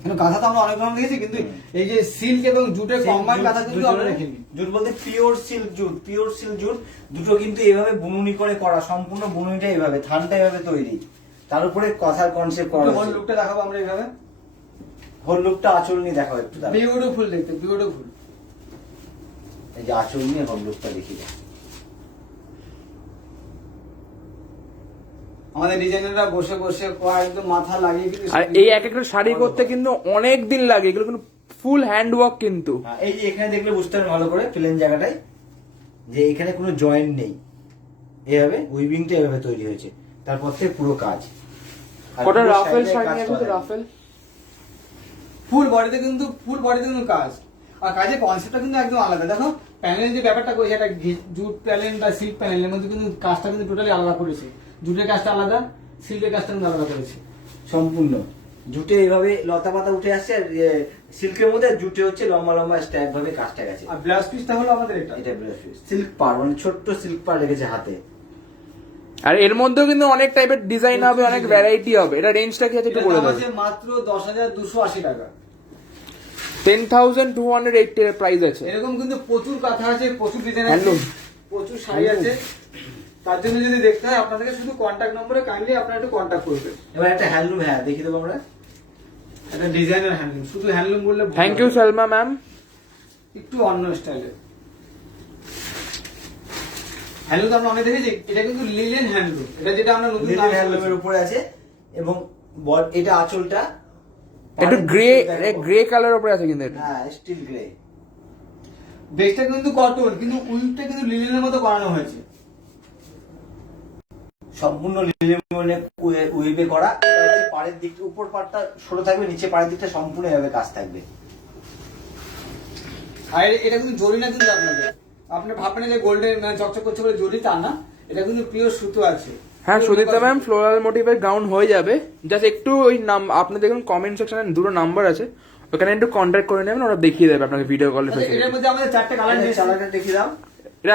কিন্তু কাঁথা তো আমরা অনেক রকম দেখেছি, কিন্তু এই যে সিল্ক এবং জুটের কম্বাইন কাঁথা কিন্তু আমরা দেখিনি। জুট বলতে pure silk jute, pure silk jute দুটো কিন্তু এইভাবে বুনুনি করে করা, সম্পূর্ণ বুনুনিটা এইভাবে, থানটা এইভাবে তৈরি, তার উপরে কথার কনসেপ্ট করা হোল হয়েছে। লুকটা দেখাবো আমরা এইভাবে। হোল লুকটা আঁচল নিয়ে দেখাও একটু, দাঁড়াও। বিউটিফুল দেখতে, বিউটিফুল। এই যে আঁচল নিয়ে হোল লুকটা দেখিয়ে দাও। আমাদের ডিজাইনাররা বসে বসে একদম মাথা লাগিয়ে কিন্তু আর এই এক একটা শাড়ি করতে কিন্তু অনেক দিন লাগে, এগুলো কিন্তু ফুল হ্যান্ড ওয়ার্ক কিন্তু। হ্যাঁ, এই যে এখানে দেখলে বুঝতে পারবেন ভালো করে, প্লেন জায়গাটায় যে এখানে কোনো জয়েন্ট নেই, এভাবে উইভিংটা এভাবে তৈরি হয়েছে, তারপর থেকে পুরো কাজ। আর কটা পুরো রাফেল style এ শাড়ি কাজ আছে করা তো, যায়। রাফেল ফুল বডিতে কিন্তু কাজ। আর কাজের কনসেপ্টটা কিন্তু একদম আলাদা। দেখো প্যানেলের যে ব্যাপারটা করেছে, একটা জুট প্যানেল বা সিল্ক প্যানেলের মধ্যে কিন্তু কাজটা কিন্তু টোটালি আলাদা করেছে। জুটের কাজটা আলাদা, সিল্কের কাজটা কিন্তু আলাদা করেছে সম্পূর্ণ। জুটে এইভাবে লতা পাতা উঠে আসছে, আর সিল্কের মধ্যে জুটে হচ্ছে লম্বা লম্বা স্ট্যাপ ভাবে কাজটা গেছে। আর ব্লাউজ পিসটা হলো আমাদের এটা। এটা সিল্ক পার, মানে ছোট্ট সিল্ক পার রেখেছে হাতে। আর এর মধ্যেও কিন্তু অনেক টাইপের ডিজাইন হবে, অনেক ভ্যারাইটি হবে। এটা রেঞ্জটা কি আছে একটু বলে এটা দাও। আছে মাত্র 10,280 টাকা। 10,280 এর প্রাইস আছে। এরকম কিন্তু প্রচুর কাঁথা আছে, প্রচুর ডিজাইন আছে, Handloom। প্রচুর শাড়ি আছে। তার জন্য যদি দেখতে হয় আপনাদেরকে শুধু কন্ট্যাক্ট নম্বরে কাইন্ডলি আপনারা একটু কন্ট্যাক্ট করবেন। এবার একটা হ্যান্ডলুম, হ্যাঁ দেখিয়ে দেবো আমরা। একটা ডিজাইনার হ্যান্ডলুম, শুধু হ্যান্ডলুম বললে ভুল থ্যাংক ইউ হবে। সালমা ম্যাম। একটু অন্য স্টাইলে হ্যান্ডলুম আমরা অনেক দেখেছি। এটা কিন্তু লিলেন হ্যান্ডলুম, এটা যেটা আমরা নতুন লিলেন নাম হ্যান্ডলুমের শুনেছি। উপরে আছে, এবং এটা আঁচলটা একটু গ্রে কালার উপরে আছে কিন্তু এটা। হ্যাঁ স্টিল গ্রে। বেসটা কিন্তু কটন, কিন্তু উইংটা কিন্তু লিলেনের মতো করানো হয়েছে। সম্পূর্ণ উইভে করা। এটা হচ্ছে পাড়ের দিকটা, উপর পাড়টা সরু থাকবে, নিচে পাড়ের দিকটা সম্পূর্ণ এভাবে কাজ থাকবে। আর এটা কিন্তু জরি না কিন্তু আপনার ভাববেন যে গোল্ডেন মানে চকচক করছে বলে জরি, তা না। এটা কিন্তু পিওর সুতো আছে। হ্যাঁ সুদীপ্তা ম্যাম, ফ্লোরাল মোটিভের গাউন হয়ে যাবে। জাস্ট একটু ওই আপনি দেখুন কমেন্ট সেকশনে দুটো নাম্বার আছে, ওখানে একটু কন্ট্যাক্ট করে নেবেন, ওরা দেখিয়ে দেবে আপনাকে ভিডিও কলে। আচ্ছা, এটার মধ্যে আমাদের 4টে কালার নিয়ে চালাটা দেখিয়ে দাও। এর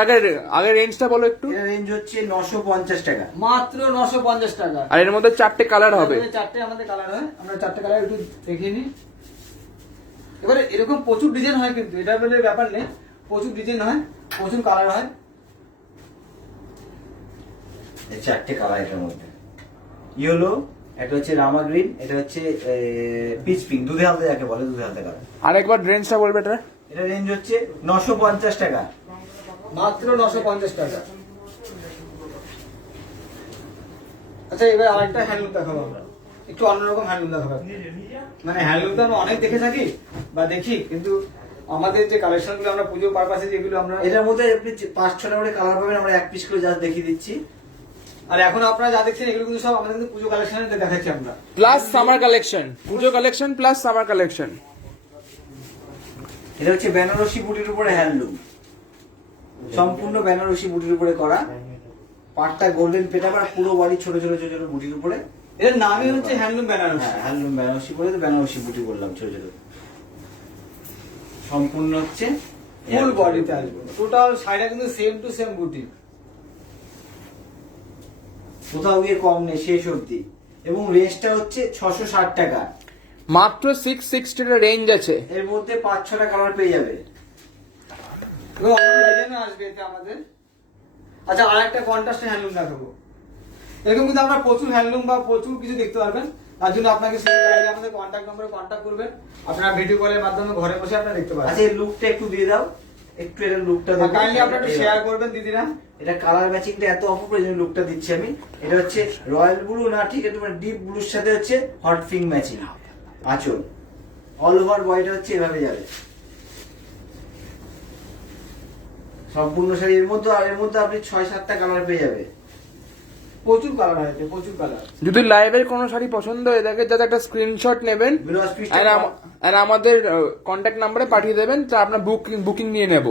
আগে রেঞ্জটা বলো একটু। এটা রেঞ্জ হচ্ছে 950 টাকা। মাত্র 950 টাকা। আর এর মধ্যে 4টে কালার হবে। 4টে আমাদের কালার হয়, আমরা 4টে কালার একটু দেখিয়ে নিই। এবারে এরকম প্রচুর ডিজাইন হয়, কিন্তু এটা বলে ব্যাপার নেই, প্রচুর ডিজাইন হয়, প্রচুর কালার হয়। এই 4টে কালার এটার মধ্যে, ইয়েলো, এটা হচ্ছে রামা গ্রিন, এটা হচ্ছে পিচ পিঙ্ক, দুধে হালতে যাকে বলে, দুধে হালতে কালার। আরেকবার রেঞ্জটা বলবে এটা। এটা রেঞ্জ হচ্ছে 950 টাকা। মাত্র 950 টাকা। আচ্ছা এবার আরেকটা হ্যান্ডলুম দেখাবো আমরা, একটু অন্যরকম হ্যান্ডলুম দেখাবো। মানে হ্যান্ডলুম তো আমরা অনেক দেখে থাকি বা দেখি, কিন্তু আমাদের যে কালেকশন গুলো আমরা পুজো পারপাসে যেগুলো আমরা, এটার মধ্যে আপনি 5-6টা করে কালার পাবেন, আমরা এক পিস করে জাস্ট দেখিয়ে দিচ্ছি। আর এখন আপনারা যা দেখছেন এগুলো কিন্তু সব আমাদের কিন্তু পুজো কালেকশনে দেখাচ্ছি আমরা। প্লাস সামার কালেকশন, পুজো কালেকশন প্লাস সামার কালেকশন। এটা হচ্ছে বেনারসি বুটির উপরে হ্যান্ডলুম, সম্পূর্ণ বেনারসি বুটির উপরে করা, পাটটা গোল্ডেন পেটাপ আর পুরো বডি ছোট ছোট ছোট ছোট বুটির উপরে। এর নামই হচ্ছে হ্যান্ডলুম বেনারসি। হ্যাঁ, হ্যান্ডলুম বেনারসি বলে তো বেনারসি বুটি বললাম, ছোট ছোট। সম্পূর্ণ হচ্ছে ফুল বডিতে আসবে, টোটাল শাড়িটা কিন্তু সেম টু সেম বুটি, কোথাও গিয়ে কম নেই শেষ অবধি। এবং রেঞ্জটা হচ্ছে 660 টাকা, মাত্র 660 এর রেঞ্জ আছে। এর মধ্যে 5-6টা কালার পেয়ে যাবে। এবং অন্য ডিজাইনও আসবে এতে আমাদের। আচ্ছা, আর একটা কন্ট্রাস্টের হ্যান্ডলুম দেখাবো। এরকম কিন্তু আপনারা প্রচুর হ্যান্ডলুম বা প্রচুর কিছু দেখতে পারবেন। তার জন্য আপনাকে আমাদের কন্ট্যাক্ট নম্বরে কন্ট্যাক্ট করবেন, আপনারা ভিডিও কলের মাধ্যমে ঘরে বসে আপনারা দেখতে পারবেন। আচ্ছা, এই লুকটা একটু দিয়ে দাও, একটু এর লুকটা দাও। কাইন্ডলি আপনারা একটু শেয়ার করবেন দিদিরা। এটা কালার ম্যাচিংটা এত অপূর্ব, যে লুকটা দিচ্ছি আমি। এটা হচ্ছে রয়্যাল ব্লু না, ঠিক একটু ডিপ ব্লুর সাথে হচ্ছে হট পিঙ্ক ম্যাচিং আঁচল। অল ওভার বডিটা হচ্ছে এভাবে যাবে সম্পূর্ণ শাড়ি। এর মধ্যে আর এর মধ্যে আপনি 6-7টা কালার পেয়ে যাবে। প্রচুর কালার আছে, প্রচুর কালার। যদি লাইভের কোনো শাড়ি পছন্দ হয়ে থাকে, যাতে একটা স্ক্রিনশট নেবেন ব্লাউজ পিসটা আর আমাদের কন্ট্যাক্ট নাম্বারে পাঠিয়ে দেবেন, তা আমরা বুকিং নিয়ে নেব।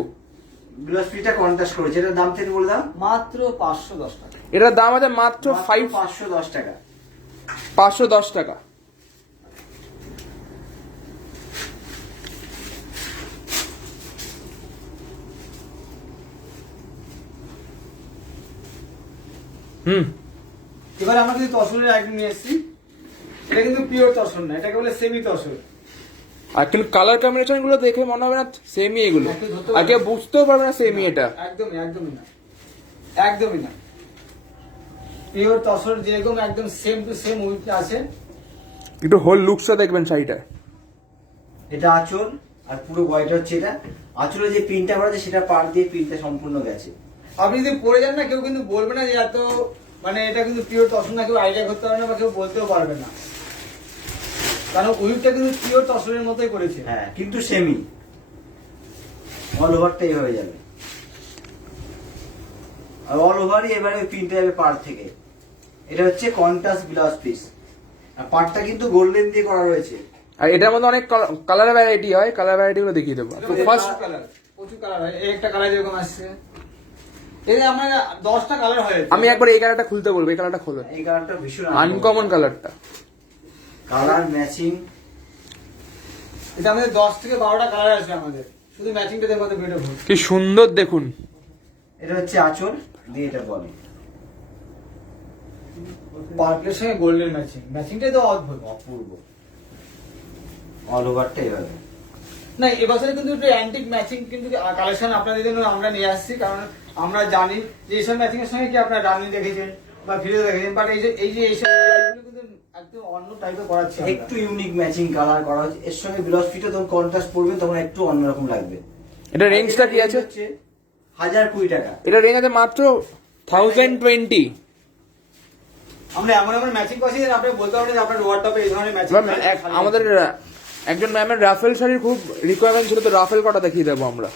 ব্লাউজ পিসটা কন্ট্রাস্ট করেছে, এটার দাম থেকে বলে দাও। মাত্র 510 টাকা। এটার দাম আছে মাত্র 510 টাকা। 510 টাকা। এবার আমরা কিন্তু তসরের আইটেম নিয়ে এসেছি। এটা কিন্তু পিওর তসর না, এটাকে বলে সেমি তসর। আর কিন্তু কালার কম্বিনেশন গুলো দেখে মনে হবে না সেমই এগুলো, আর কেউ বুঝতেও পারবে না সেমই এটা। একদমই একদমই না, একদমই না। পিওর তসর যেরকম একদম সেম টু সেম উইথ আছে। একটু হোল লুকসটা দেখবেন শাড়িটা। এটা আঁচল আর পুরো বডিটা হচ্ছে এটা। আঁচলে যে পিনটা করা আছে সেটা পার দিয়ে পিনটা সম্পূর্ণ গেছে। আপনি যদি পরে যান না, কেউ কিন্তু বলবে না যে এত মানে এটা কিন্তু পিওর তসর না, কেউ আইডিয়া করতে পারবে না বা কেউ বলতেও পারবে না, কারণ উইথটা কিন্তু পিওর তসরের মতোই করেছে। হ্যাঁ, কিন্তু সেমি অল ওভারটা এইভাবে যাবে, আর অল ওভারই এবারে পিনটা যাবে পার থেকে। এটা হচ্ছে কন্ট্রাস্ট ব্লাউজ পিস, আর পাটটা কিন্তু গোল্ডেন দিয়ে করা রয়েছে। আর এটার মধ্যে অনেক কালার ভ্যারাইটি হয়, কালার ভ্যারাইটি গুলো দেখিয়ে দেবো। ফার্স্ট প্রচুর কালার হয়, এই একটা কালার যেরকম আসছে, এই আমরা 10টা কালার হয়। আমি একবার এই কালারটা খুলতে বলবো, এই কালারটা খোলো। এই কালারটা ভীষণ আনকমন কালারটা, কালার ম্যাচিং। এটা আমাদের 10 থেকে 12টা কালার আছে আমাদের, শুধু ম্যাচিংটা দেখো তো ভিডিও ভুল। কি সুন্দর দেখুন। এটা হচ্ছে আঁচল দিয়ে এটা বলে পার্পলের সঙ্গে গোল্ডেন ম্যাচিং, ম্যাচিংটাই তো অদ্ভুত অপূর্ব। অল ওভারটা এইভাবে। না, এবছরে কিন্তু একটু অ্যান্টিক ম্যাচিং কিন্তু কালেকশন আপনাদের জন্য আমরা নিয়ে আসছি, কারণ আমরা জানি যে এইসব ম্যাচিং এর সঙ্গে কি আপনারা রানি দেখেছেন বা ভিডিও দেখেছেন, বাট এই যে এইসব কিন্তু একদম অন্য টাইপের করাচ্ছে। একটু ইউনিক ম্যাচিং কালার করা হচ্ছে, এর সঙ্গে ব্লাউজ পিসটা যখন কন্ট্রাস্ট পড়বে তখন একটু অন্যরকম লাগবে। এটা রেঞ্জটা কি আছে? 1020 টাকা। এটা রেঞ্জ আছে মাত্র 1020। আমরা এমন এমন ম্যাচিং করছি যে আপনি বলতে পারবেন যে আপনার লোয়ার টপে এই ধরনের ম্যাচিং। আমাদের একজন ম্যামের রাফেল শাড়ির খুব রিকোয়ারমেন্ট ছিল, তো রাফেল কটা দেখিয়ে দেবো আমরা।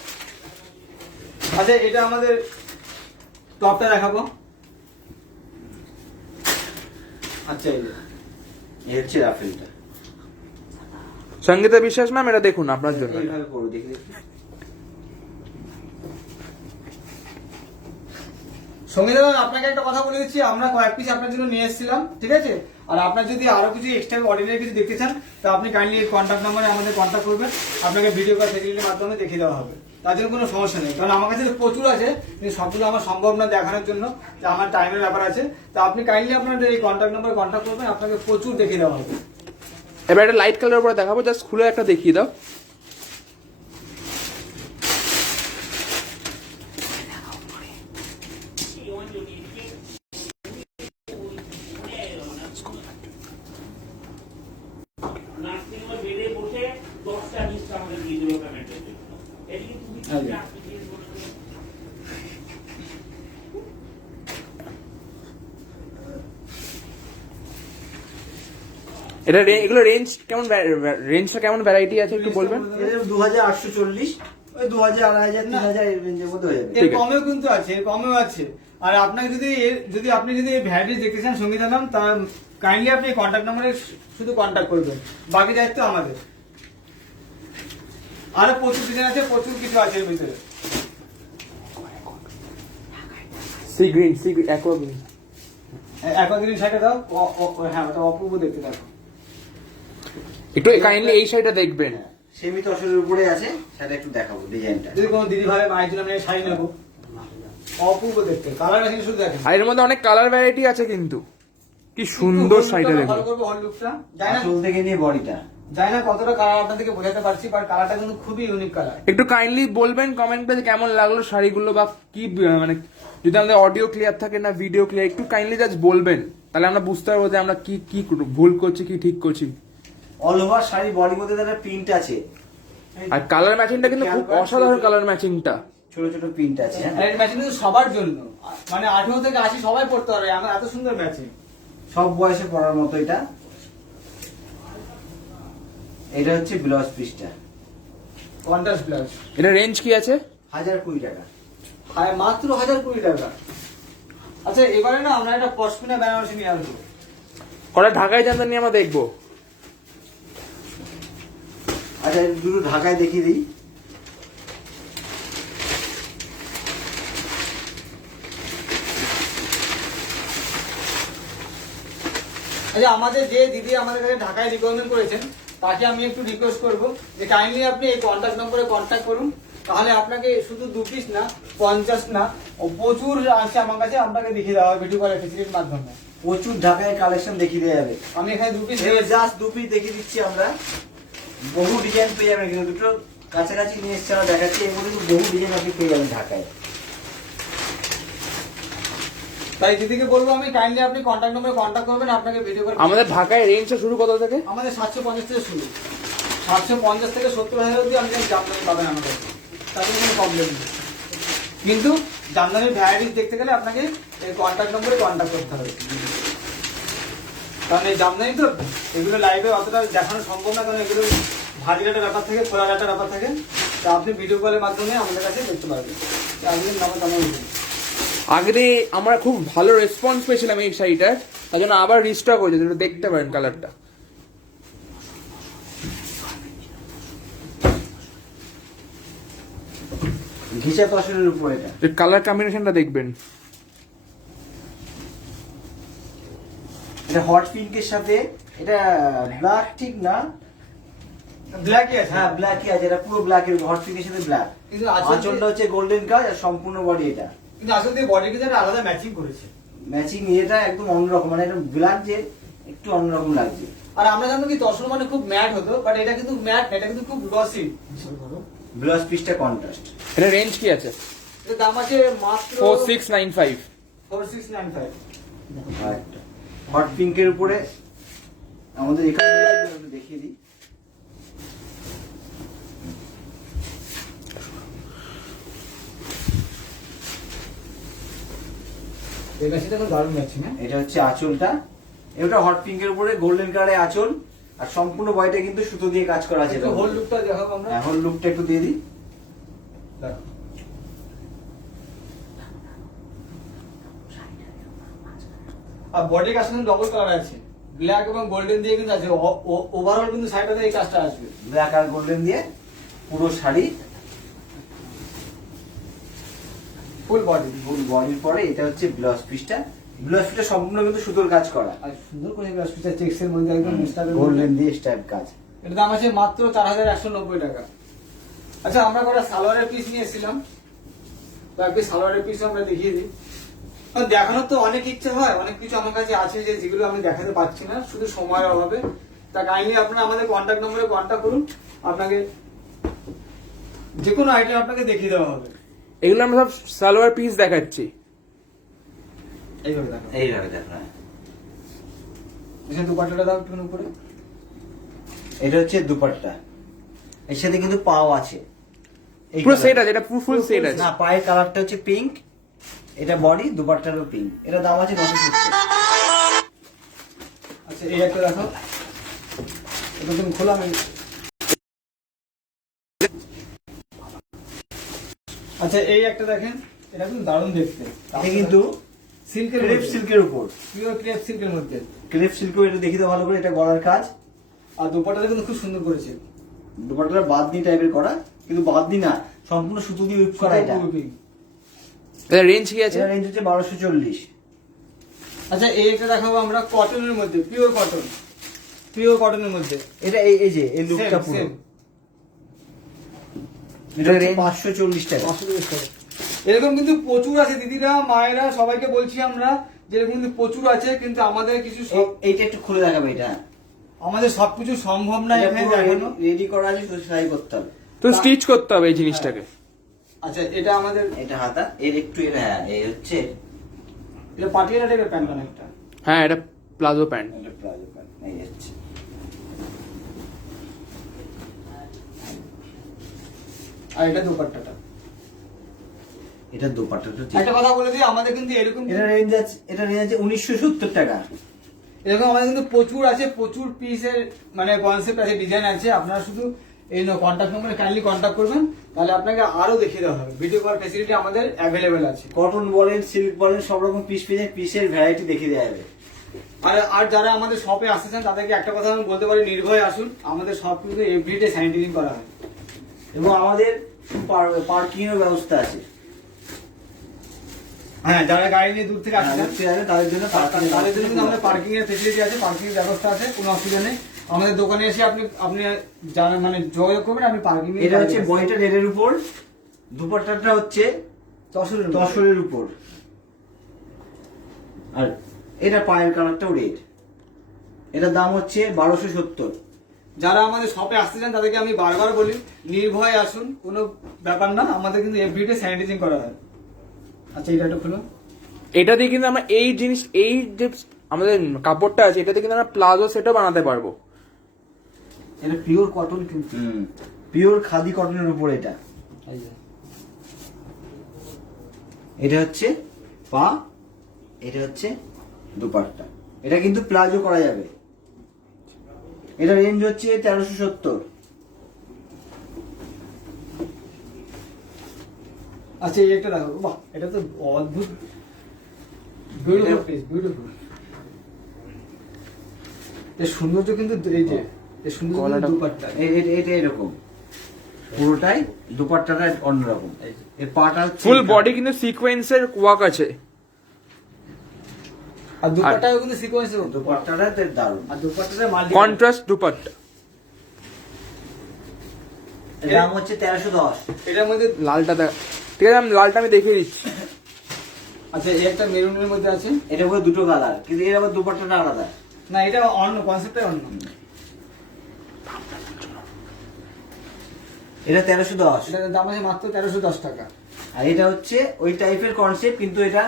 আচ্ছা, এটা আমাদের টপটা দেখাবো। আচ্ছা, এই হচ্ছে রাফেলটা। সঙ্গীতা বিশ্বাস ম্যাম, এটা দেখুন আপনার জন্য। এইভাবে পড়ো, দেখি দেখি। সঙ্গীতা, আপনাকে একটা কথা বলে দিচ্ছি, আমরা কয়েক পিস আপনার জন্য নিয়ে এসেছিলাম, ঠিক আছে? আর আপনার যদি আরো কিছু এক্সট্রা অর্ডিনারি কিছু দেখতে চান, তো আপনি কাইন্ডলি এই কন্ট্যাক্ট নাম্বারে আমাদের কন্ট্যাক্ট করবেন, আপনাকে ভিডিও কল ফেসিলিটির মাধ্যমে দেখিয়ে দেওয়া হবে। তার জন্য কোনো সমস্যা নেই, কারণ আমার কাছে প্রচুর আছে, কিন্তু সবগুলো আমার সম্ভব না দেখানোর জন্য, যে আমার টাইমের ব্যাপার আছে। তো আপনি কাইন্ডলি আপনার এই কন্ট্যাক্ট নাম্বারে কন্ট্যাক্ট করবেন, আপনাকে প্রচুর দেখিয়ে দেওয়া হবে। এবার একটা লাইট কালার উপরে দেখাবো, জাস্ট খুলে একটা দেখিয়ে দাও। এটা এগুলো রেঞ্জ কেমন, রেঞ্জটা কেমন ভ্যারাইটি আছে একটু বলবেন? 2840, ওই 2000, 2500, 3000 এর রেঞ্জের মধ্যে হয়ে যাবে। এর কমেও কিন্তু আছে, এর কমেও আছে। আর আপনাকে যদি আপনি এই ভ্যারাইটি দেখতে চান সঙ্গীতা নাম, তা কাইন্ডলি আপনি কন্ট্যাক্ট নাম্বারে শুধু কন্ট্যাক্ট করবেন, বাকি দায়িত্ব আমাদের। আরো প্রচুর ডিজাইন আছে, প্রচুর কিছু আছে এর ভিতরে। Sea green aqua green. একবার গ্রিন শাড়িটা দাও, হ্যাঁ ওটা অপূর্ব দেখতে দেখো। একটু কাইন্ডলি এই শাড়িটা দেখবেন। সেমি তসরের উপরে আছে, সেটা একটু দেখাবো ডিজাইনটা। যদি কোনো দিদি ভাই মায়ের জন্য আমি শাড়ি নেবো, অপূর্ব দেখতে, কালার ম্যাচিং শুধু দেখেন। আর এর মধ্যে অনেক কালার ভ্যারাইটি আছে কিন্তু। কি সুন্দর শাড়িটা দেখুন। ভালো করবো হল লুকটা, জানি না আসল থেকে নিয়ে বডিটা, জানি না কতটা কালার আপনাদেরকে বোঝাতে পারছি, বাট কালারটা কিন্তু খুবই ইউনিক কালার। একটু কাইন্ডলি বলবেন কমেন্টে যে কেমন লাগলো শাড়িগুলো, বা কি মানে যদি আমাদের অডিও ক্লিয়ার থাকে না ভিডিও ক্লিয়ার, একটু কাইন্ডলি জাস্ট বলবেন, তাহলে আমরা বুঝতে পারবো যে আমরা কি কি ভুল করছি কি ঠিক করছি। অল ওভার শাড়ি বডির মধ্যে একটা প্রিন্ট আছে, আর কালার ম্যাচিংটা কিন্তু খুব অসাধারণ কালার ম্যাচিংটা। ছোট ছোট প্রিন্ট আছে। হ্যাঁ, আর এই ম্যাচিং কিন্তু সবার জন্য, মানে 18 থেকে 80 সবাই পড়তে পারবে, আমরা এত সুন্দর ম্যাচিং। সব বয়সে পরার মতো এটা। এটা হচ্ছে ব্লাউজ পিসটা, কন্ট্রাস্ট ব্লাউজ। এটা রেঞ্জ কি আছে? 1020 টাকা। আর মাত্র 1020 টাকা। আচ্ছা এবারে না আমরা একটা পশমিনা বেনারসি নিয়ে আসবো। কটা ঢাকায় জানতেন নিয়ে আমরা দেখবো। আচ্ছা দুটো ঢাকায় দেখিয়ে দিই। আচ্ছা আমাদের যে দিদি আমাদের কাছে ঢাকায় রিকমেন্ড করেছেন, তাকে আমি একটু রিকোয়েস্ট করব যে কাইন্ডলি আপনি এই কন্ট্যাক্ট নম্বরে কন্ট্যাক্ট করুন, তাহলে আপনাকে শুধু 2 পিস না 50 না প্রচুর আছে আমার কাছে, আপনাকে দেখিয়ে দেওয়া হবে ভিডিও কলের ফেসিলিটির মাধ্যমে। প্রচুর ঢাকায় কালেকশন দেখিয়ে দেওয়া যাবে। আমি এখানে 2 পিস জাস্ট 2 পিস দেখিয়ে দিচ্ছি আমরা। বহু ডিজাইন পেয়ে যাবেন, কিন্তু দুটো কাছাকাছি নিয়ে এসছে আমরা দেখাচ্ছি। এর মধ্যে কিন্তু বহু ডিজাইন আপনি পেয়ে যাবেন ঢাকায়। তাই দিদিকে বলবো আমি কাইন্ডলি আপনি কন্ট্যাক্ট নম্বরে কন্ট্যাক্ট করবেন, আপনাকে ভিডিও করে। আমাদের ঢাকায় রেঞ্জটা শুরু কত থেকে? আমাদের 750 থেকে শুরু, 750 থেকে 70,000 অবধি আপনি জামদানি পাবেন আমাদের, তাতে কোনো প্রবলেম নেই। কিন্তু জামদানির ভ্যারাইটিস দেখতে গেলে আপনাকে এই কন্ট্যাক্ট নম্বরে কন্ট্যাক্ট করতে হবে, কারণ এই জামদানি তো এগুলো লাইভে অতটা দেখানো সম্ভব না, কারণ এগুলো ভারীর একটা ব্যাপার থাকে, খোলার একটা ব্যাপার থাকে। তা আপনি ভিডিও কলের মাধ্যমে আমাদের কাছে দেখতে পারবেন। আজকের নামে কেমন আগে আমরা খুব ভালো রেসপন্স পেয়েছিলাম এই শাড়িটার, তার জন্য আবার রিস্টক হয়েছে, যেটা দেখতে পারেন কালারটা। ঘিচা তসরের উপর এটা। কালার কম্বিনেশনটা দেখবেন। এটা হট পিঙ্কের সাথে, এটা ব্ল্যাক ঠিক না, ব্ল্যাকই আছে। হ্যাঁ ব্ল্যাকই আছে, এটা পুরো ব্ল্যাক এর হট পিঙ্কের সাথে ব্ল্যাক। কিন্তু আঁচলটা হচ্ছে গোল্ডেন কাজ আর সম্পূর্ণ বডি এটা। কিন্তু আসলে বডি কিন্তু একটা আলাদা ম্যাচিং করেছে, ম্যাচিং এটা একদম অন্যরকম, মানে এটা ব্ল্যাক যে একটু অন্যরকম লাগছে। আর আমরা জানতাম কি তসর মানে খুব ম্যাট হতো, বাট এটা কিন্তু ম্যাট না, এটা কিন্তু খুব গ্লসি। ব্লাউজ পিসটা কন্ট্রাস্ট। এটা রেঞ্জ কি আছে? এর দাম আছে মাত্র 4695। 4695। হট পিঙ্কের উপরে আমাদের এখানে একটু দেখিয়ে দিই। এটা সেটা তো দারুণ ম্যাচিং। হ্যাঁ এটা হচ্ছে আঁচলটা, এটা হট পিঙ্কের উপরে গোল্ডেন কালারের আঁচল, আর সম্পূর্ণ বডিটা কিন্তু সুতো দিয়ে কাজ করা আছে। একটু হোল লুকটা দেখাবো আমরা। হোল লুকটা একটু দিয়ে দিই। দেখো। আর বডি কাজ কিন্তু ডবল কালার আছে, ব্ল্যাক এবং গোল্ডেন দিয়ে কিন্তু আছে। ওভারঅল কিন্তু শাড়িটাতে এই কাজটা আসবে, ব্ল্যাক আর গোল্ডেন দিয়ে পুরো শাড়ি ফুল বডি। ফুল বডির পরে এটা হচ্ছে ব্লাউজ পিসটা। ব্লাউজ পিসটা সম্পূর্ণ কিন্তু সুতোর কাজ করা, আর সুন্দর করে ব্লাউজ পিসটা চেক্সের মধ্যে একদম গোল্ডেন দিয়ে স্টাইপ কাজ। এটার দাম আছে মাত্র 4190 টাকা। আচ্ছা আমরা কটা সালোয়ারের পিস নিয়ে এসেছিলাম, তো একটি সালোয়ারের পিস আমরা দেখিয়ে দিই। কারণ দেখানোর তো অনেক ইচ্ছে হয়, অনেক কিছু আমার কাছে আছে যে যেগুলো আমি দেখাতে পারছি না শুধু সময়ের অভাবে। তা কাইন্ডলি আপনারা আমাদের কন্ট্যাক্ট নম্বরে কন্ট্যাক্ট করুন, আপনাকে যে কোনো আইটেম আপনাকে দেখিয়ে দেওয়া হবে। এগুলো আমরা সব সালোয়ার পিস দেখাচ্ছি। এইভাবে দেখো, এইভাবে দেখো। এসে দুপাট্টাটা দাও একটু উপরে। এটা হচ্ছে দুপাট্টা, এর সাথে কিন্তু পাও আছে। এই পুরো colour। সেট আছে, এটা ফুল সেট আছে। না, পায়ের কালারটা হচ্ছে পিঙ্ক, এটা বডি, দুপাট্টারও পিঙ্ক। এটা দাম আছে 960। আচ্ছা এই একটা দেখো, এটা তুমি খোলা। আমি আচ্ছা এই একটা দেখেন, এটা কিন্তু দারুণ দেখতে। এটা কিন্তু সিল্কের ক্রেপ সিল্কের উপর, পিওর ক্রেপ সিল্কের মধ্যে। ক্রেপ সিল্ক, এটা দেখি তো ভালো করে, এটা গলার কাজ। আর দুপাট্টাটা কিন্তু খুব সুন্দর করেছে। দুপাট্টাটা বাদনি টাইপের করা, কিন্তু বাদনি না, সম্পূর্ণ সুতো দিয়ে উইপ করা এটা। এটা রেঞ্জ কি আছে? এটা রেঞ্জ হচ্ছে 1240। আচ্ছা এইটা দেখাবো আমরা কটনের মধ্যে, পিওর কটন, পিওর কটনের মধ্যে। এটা এই যে এই লুকটা Same, পুরো, same। এটা রেঞ্জ 540 টাকা। 540 টাকা। এরকম কিন্তু প্রচুর আছে দিদিরা, মায়েরা, সবাইকে বলছি আমরা যে এরকম কিন্তু প্রচুর আছে, কিন্তু আমাদের কিছু এইটা একটু খুলে দেখাবে, এটা আমাদের সবকিছু সম্ভব না এখানে দেখানো। রেডি করা আছে, তো সেলাই করতে হবে। তো স্টিচ করতে হবে এই জিনিসটাকে। আচ্ছা এটা আমাদের, এটা হাতা, এর একটু এর, হ্যাঁ এই হচ্ছে এটা পাটিয়ালা টাইপের প্যান্ট অনেকটা। হ্যাঁ, এটা প্লাজো প্যান্ট। এটা প্লাজো প্যান্ট, এই হচ্ছে। আর এটা দোপাট্টাটা। এটা দোপাট্টাটা ঠিক। একটা কথা বলে দিই, আমাদের কিন্তু এরকম এটা রেঞ্জ আছে, এটা রেঞ্জ আছে 1970 টাকা। এরকম আমাদের কিন্তু প্রচুর আছে, প্রচুর পিসের মানে কনসেপ্ট আছে, ডিজাইন আছে। আপনারা শুধু এই কন্ট্যাক্ট নম্বরে কাইন্ডলি কন্ট্যাক্ট করবেন, তাহলে আপনাকে আরো দেখিয়ে দেওয়া হবে। ভিডিও কল ফ্যাসিলিটি আমাদের অ্যাভেলেবেল আছে। কটন বলেন, সিল্ক বলেন, সব রকম পিসের ভ্যারাইটি দেখিয়ে দেওয়া যাবে। আর যারা আমাদের শপে আসতেছেন তাদেরকে একটা কথা আমি বলতে পারি, নির্ভয়ে আসুন। আমাদের সব কিন্তু এভরিডে স্যানিটাইজিং করা হয়, এবং আমাদের পার্কিং এর ব্যবস্থা আছে। হ্যাঁ যারা গাড়ি নিয়ে দূর থেকে আসছেন তাদের জন্য তাদের জন্য কিন্তু আমাদের পার্কিং এর ফেসিলিটি আছে, পার্কিং এর ব্যবস্থা আছে, কোনো অসুবিধা নেই। আমাদের দোকানে এসে আপনি জানেন মানে যোগাযোগ করবেন, আপনি পার্কিং। এটা হচ্ছে বইটা রেডের উপর, দুপাট্টাটা হচ্ছে তসরের উপর, আর এটা পায়ের কালারটাও রেড। এটার দাম হচ্ছে 1270। যারা আমাদের শপে আসতে চান তাদেরকে আমি বারবার বলি, নির্ভয়ে আসুন, কোনো ব্যাপার না। আমাদের কিন্তু এভরিডে স্যানিটাইজিং করা হয়। আচ্ছা এটা একটু খুলো। এটা দিয়ে কিন্তু আমরা এই জিনিস, এই যে আমাদের কাপড়টা আছে, এটা দিয়ে কিন্তু আমরা প্লাজো সেটও বানাতে পারবো। এটা পিওর কটন কিন্তু। পিওর খাদি কটনের উপর এটা। এটা হচ্ছে পা, এটা হচ্ছে দুপাট্টা। এটা কিন্তু প্লাজো করা যাবে। এটা রেঞ্জ হচ্ছে 1370। আচ্ছা এই একটা দেখো, বাহ এটা তো অদ্ভুত, বিউটিফুল পিস, বিউটিফুল। এর সৌন্দর্য কিন্তু এই যে এর সৌন্দর্য দুপাট্টা। এটা এরকম পুরোটাই, দুপাট্টাটা অন্যরকম। এর পাটা ফুল বডি কিন্তু সিকোয়েন্সের ওয়ার্ক আছে, আর দুপাট্টাও কিন্তু সিকোয়েন্সের। দুপাট্টাটা দারুণ। আর দুপাট্টাটা মাল্টি কন্ট্রাস্ট দুপাট্টা। এর দাম হচ্ছে 1310। এটার মধ্যে লালটা দেখ, ঠিক আছে আমি লালটা আমি দেখিয়ে দিচ্ছি। আচ্ছা এই একটা মেরুনের মধ্যে আছে। এটা পুরো দুটো কালার, কিন্তু এর আবার দুপাট্টাটা আলাদা। না এটা অন্য কনসেপ্টটাই অন্য। এটা 1310। এটার দাম আছে মাত্র 1310 টাকা। আর এটা হচ্ছে ওই টাইপের কনসেপ্ট, কিন্তু এটা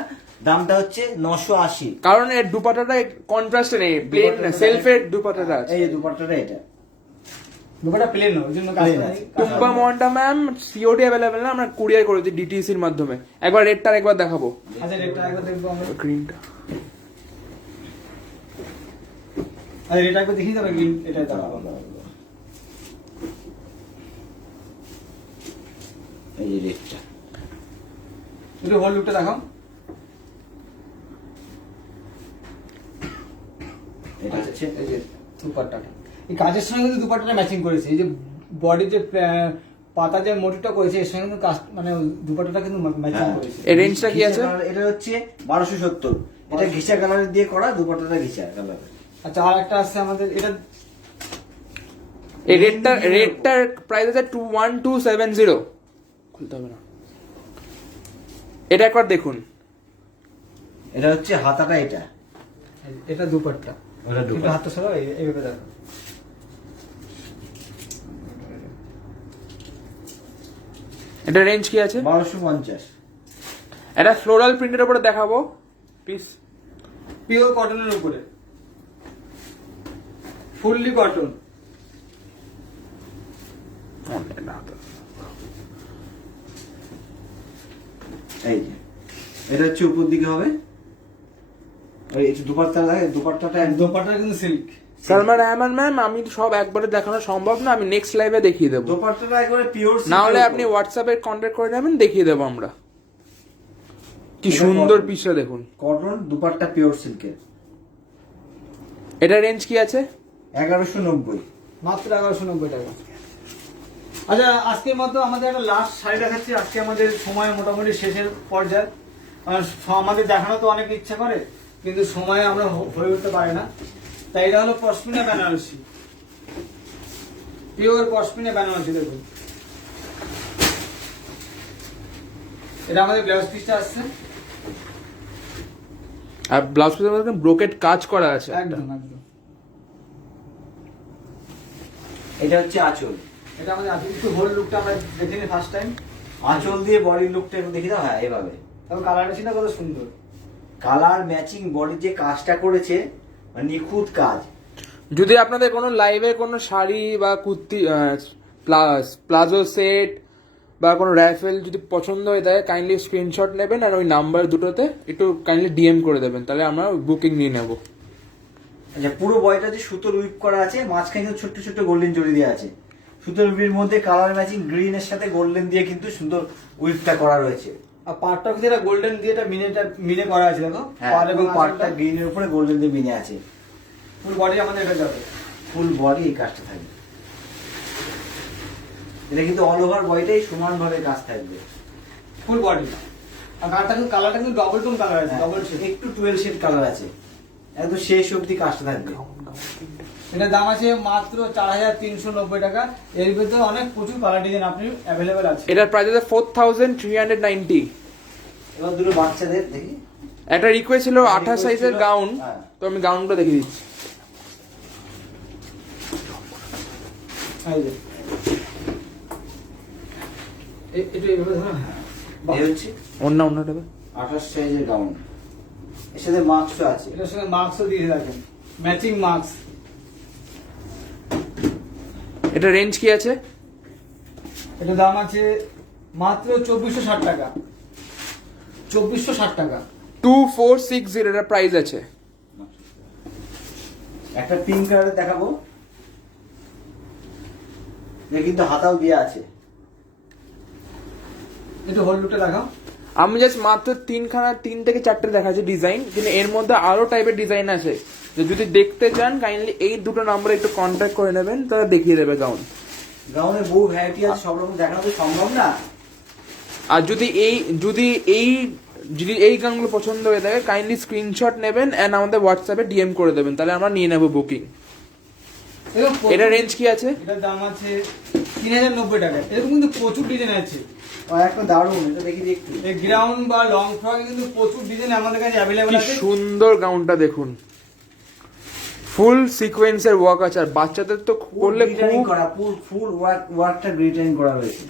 দামটা হচ্ছে 980। কারণ এর দুপাট্টাটা কন্ট্রাস্টে নেই, প্লেন সেলফের দুপাট্টাটা আছে। এই যে দুপাট্টাটা এটা দুপাট্টা প্লেন ওই জন্য কাজ Plain করা আছে। নেই। টুম্পা মন্টা ম্যাম সিওডি অ্যাভেলেবেল না, আমরা কুরিয়ার করেছি ডিটিসির মাধ্যমে। একবার রেটটা একবার দেখাবো, আচ্ছা রেটটা একবার দেখবো আমরা। গ্রিনটা। আচ্ছা রেটটা একবার দেখি, তবে গ্রিন এটা দেখাবো। এই যে রেটটা, একটু হোল লুকটা দেখাও। এটা হচ্ছে এই যে দুপাট্টাটা, এই কাজের সঙ্গে কিন্তু দুপাট্টাটা ম্যাচিং করেছে। এই যে বডির যে পাতা যে মোটিভটা করেছে, এর সঙ্গে কিন্তু মানে দুপাট্টাটা কিন্তু ম্যাচিং হ্যাঁ। করেছে। এর রেঞ্জটা কি আছে? এটা হচ্ছে 1270। এটা ঘিচা কালার দিয়ে করা, দুপাট্টাটা ঘিচা কালার। আচ্ছা আর একটা আছে আমাদের, এটা এই রেটটার প্রাইস আছে 21270। খুলতে হবে না, এটা একবার দেখুন। এটা হচ্ছে হাতাটা, এটা দুপাট্টা। ওটা দুপাট্টা। একটু হাতটা সরাও, এইভাবে দেখো। এটা রেঞ্জ কি আছে? 1250। এটা ফ্লোরাল প্রিন্টের উপরে দেখাবো পিস। পিওর কটনের উপরে, ফুললি কটন। এই যে এটা হচ্ছে উপর দিকে হবে, ওই একটু দুপাট্টা লাগে, দুপাট্টাটা একদম দোপাট্টা কিন্তু সিল্ক। সালমান রহমান ম্যাম, আমি তো সব একবারে দেখানো সম্ভব না, আমি নেক্সট লাইভে দেখিয়ে দেবো। দুপাট্টাটা একবারে পিওর। না হলে আপনি হোয়াটসঅ্যাপে কন্ট্যাক্ট করে নেবেন, দেখিয়ে দেবো আমরা। কি সুন্দর পিসটা দেখুন, কটন দুপাট্টা পিওর সিল্কের। এটা রেঞ্জ কি আছে? 1190। মাত্র 1190 টাকা। আচ্ছা, আজকের মতো আমাদের একটা লাস্ট শাড়ি দেখাচ্ছি। আজকে আমাদের সময় মোটামুটি শেষের পর্যায়ে। আমাদের দেখানো তো অনেক ইচ্ছা করে, কিন্তু সময় আমরা হয়ে উঠতে পারি না। তাই এটা হলো পশমিনা বেনারসি, পিওর পশমিনা বেনারসি। দেখুন, এটা আমাদের ব্লাউজ পিসটা আসছে। আর ব্লাউজ পিসের মধ্যে ব্রোকেট কাজ করা আছে। একদম একদম। এটা হচ্ছে আঁচল। এটা আমাদের একটু হোল লুকটা আমরা দেখিনি ফার্স্ট টাইম। আঁচল দিয়ে বডির লুকটা একটু দেখি দাও। হ্যাঁ, এভাবে তবে কালারটা ছিল কত সুন্দর। কালার ম্যাচিং বডির যে কাজটা করেছে, মানে নিখুঁত কাজ। যদি আপনাদের কোনো লাইভে কোনো শাড়ি বা কুর্তি, প্লাজো সেট বা কোনো র্যাফেল যদি পছন্দ হয়ে যায়, কাইন্ডলি স্ক্রিনশট নেবেন আর ওই নাম্বার দুটোতে একটু কাইন্ডলি ডিএম করে দেবেন, তাহলে আমরা বুকিং নিয়ে নেব। আচ্ছা, পুরো বডিটা যে সুতোর উইপ করা আছে, মাঝখানে কিন্তু ছোট্ট ছোট্ট গোল্ডেন জড়ি দেওয়া আছে। সুতোর উইপের মধ্যে কালার ম্যাচিং গ্রিনের সাথে গোল্ডেন দিয়ে কিন্তু সুন্দর উইপটা করা রয়েছে। আর পাড়টা কিন্তু এটা গোল্ডেন দিয়ে এটা মিনে করা আছে। দেখো, হ্যাঁ, পাড় এবং পার্টটা আঁচলটা গ্রিনের উপরে গোল্ডেন দিয়ে বিনে আছে। ফুল বডি আমাদের এটা যাবে। ফুল বডি এই কাজটা থাকবে। এটা কিন্তু অল ওভার বডিটাই সমানভাবে কাজ থাকবে। Full body. আর কালারটা কিন্তু ডবল টোন কালার আছে, ডবল শেড। একটু 12 শেড কালার আছে, একদম শেষ অবধি কাজটা থাকবে। এটার দাম আছে মাত্র 4390 টাকা। এর ভিতরে অনেক প্রচুর কালার ডিজাইন আপনি অ্যাভেলেবেল আছে। এটার প্রাইস আছে 4390। এবার দুটো বাচ্চাদের দেখি। একটা রিকোয়েস্ট ছিল 28 সাইজের গাউন, হ্যাঁ। তো আমি গাউনটা দেখিয়ে দিচ্ছি। এই যে এটা এইভাবে ধরো। এই হচ্ছে অন্যটা 28 সাইজের গাউন, এর সাথে মাস্কও আছে। এটার সঙ্গে মাস্কও দিয়ে রাখেন, ম্যাচিং মাস্ক। এটা রেঞ্জ কি আছে? এটার দাম আছে মাত্র 2460 টাকা। 2460 টাকা। 2460 এর প্রাইস আছে। একটা পিঙ্ক কালার দেখাবো, এটা কিন্তু হাতাও দেওয়া আছে। একটু হোল লুকটা দেখাও। আমি জাস্ট মাত্র 3 থেকে 4টে দেখাচ্ছি ডিজাইন, কিন্তু এর মধ্যে আরো টাইপের ডিজাইন আছে। যদি দেখতে চান কাইন্ডলি এই দুটো নাম্বারে একটু কন্ট্যাক্ট করে নেবেন, তারা দেখিয়ে দেবে গাউন। গাউনের বহু ভ্যারাইটি আছে, সব রকম দেখানো তো সম্ভব না। আর যদি এই গানগুলো পছন্দ হয়ে থাকে, কাইন্ডলি স্ক্রিনশট নেবেন এন্ড আমাদের হোয়াটসঅ্যাপে ডিএম করে দেবেন, তাহলে আমরা নিয়ে নেব বুকিং। এটা রেঞ্জ কি আছে? এটার দাম আছে 3090 টাকা। এরকম কিন্তু প্রচুর ডিজাইন আছে। আর একটা দারুণ, এটা দেখি যে একটু এই গ্রাউন্ড বা লং ফ্রক কিন্তু প্রচুর ডিজাইন আমাদের কাছে অ্যাভেলেবেল কি আছে। সুন্দর গাউনটা দেখুন, ফুল সিকোয়েন্সের ওয়ার্ক আছে, আর বাচ্চাদের তো করলে ডিজাইন খুব করা, ফুল ওয়ার্কটা ডিজাইন করা রয়েছে।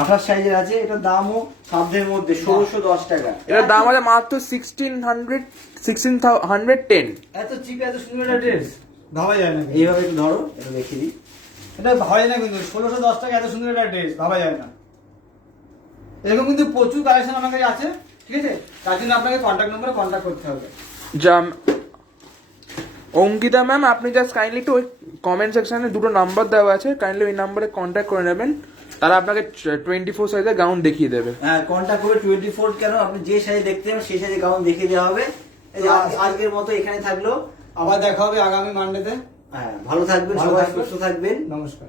28 সাইজের আছে, এটার দামও সাধ্যের মধ্যে 1610 টাকা। এটার দাম আছে মাত্র 1610। এত চিপ, এত সুন্দর একটা ড্রেস ভাবা যায় না। এইভাবে একটু ধরো, এটা দেখিয়ে দিই। এটা ভাবা যায় না, কিন্তু 1610 টাকা এত সুন্দর একটা ড্রেস ভাবা যায় না। এরকম কিন্তু প্রচুর কালেকশন আমার কাছে আছে, ঠিক আছে? তার জন্য আপনাকে কন্ট্যাক্ট নম্বরে কন্ট্যাক্ট করতে হবে। অঙ্কিতা ম্যাম, আপনি জাস্ট কাইন্ডলি একটু ওই কমেন্ট সেকশনে দুটো নাম্বার দেওয়া আছে, কাইন্ডলি ওই নাম্বারে কন্ট্যাক্ট করে নেবেন, তারা আপনাকে 24 সাইজের গাউন দেখিয়ে দেবে। হ্যাঁ, কন্ট্যাক্ট করে 24 কেন, আপনি যে সাইজে দেখতে চান সেই সাইজে গাউন দেখিয়ে দেওয়া হবে। এই যে আজকের মতো এখানে থাকলো, আবার দেখা হবে আগামী মানডেতে। হ্যাঁ, ভালো থাকবেন সবাই, সুস্থ থাকবেন। নমস্কার।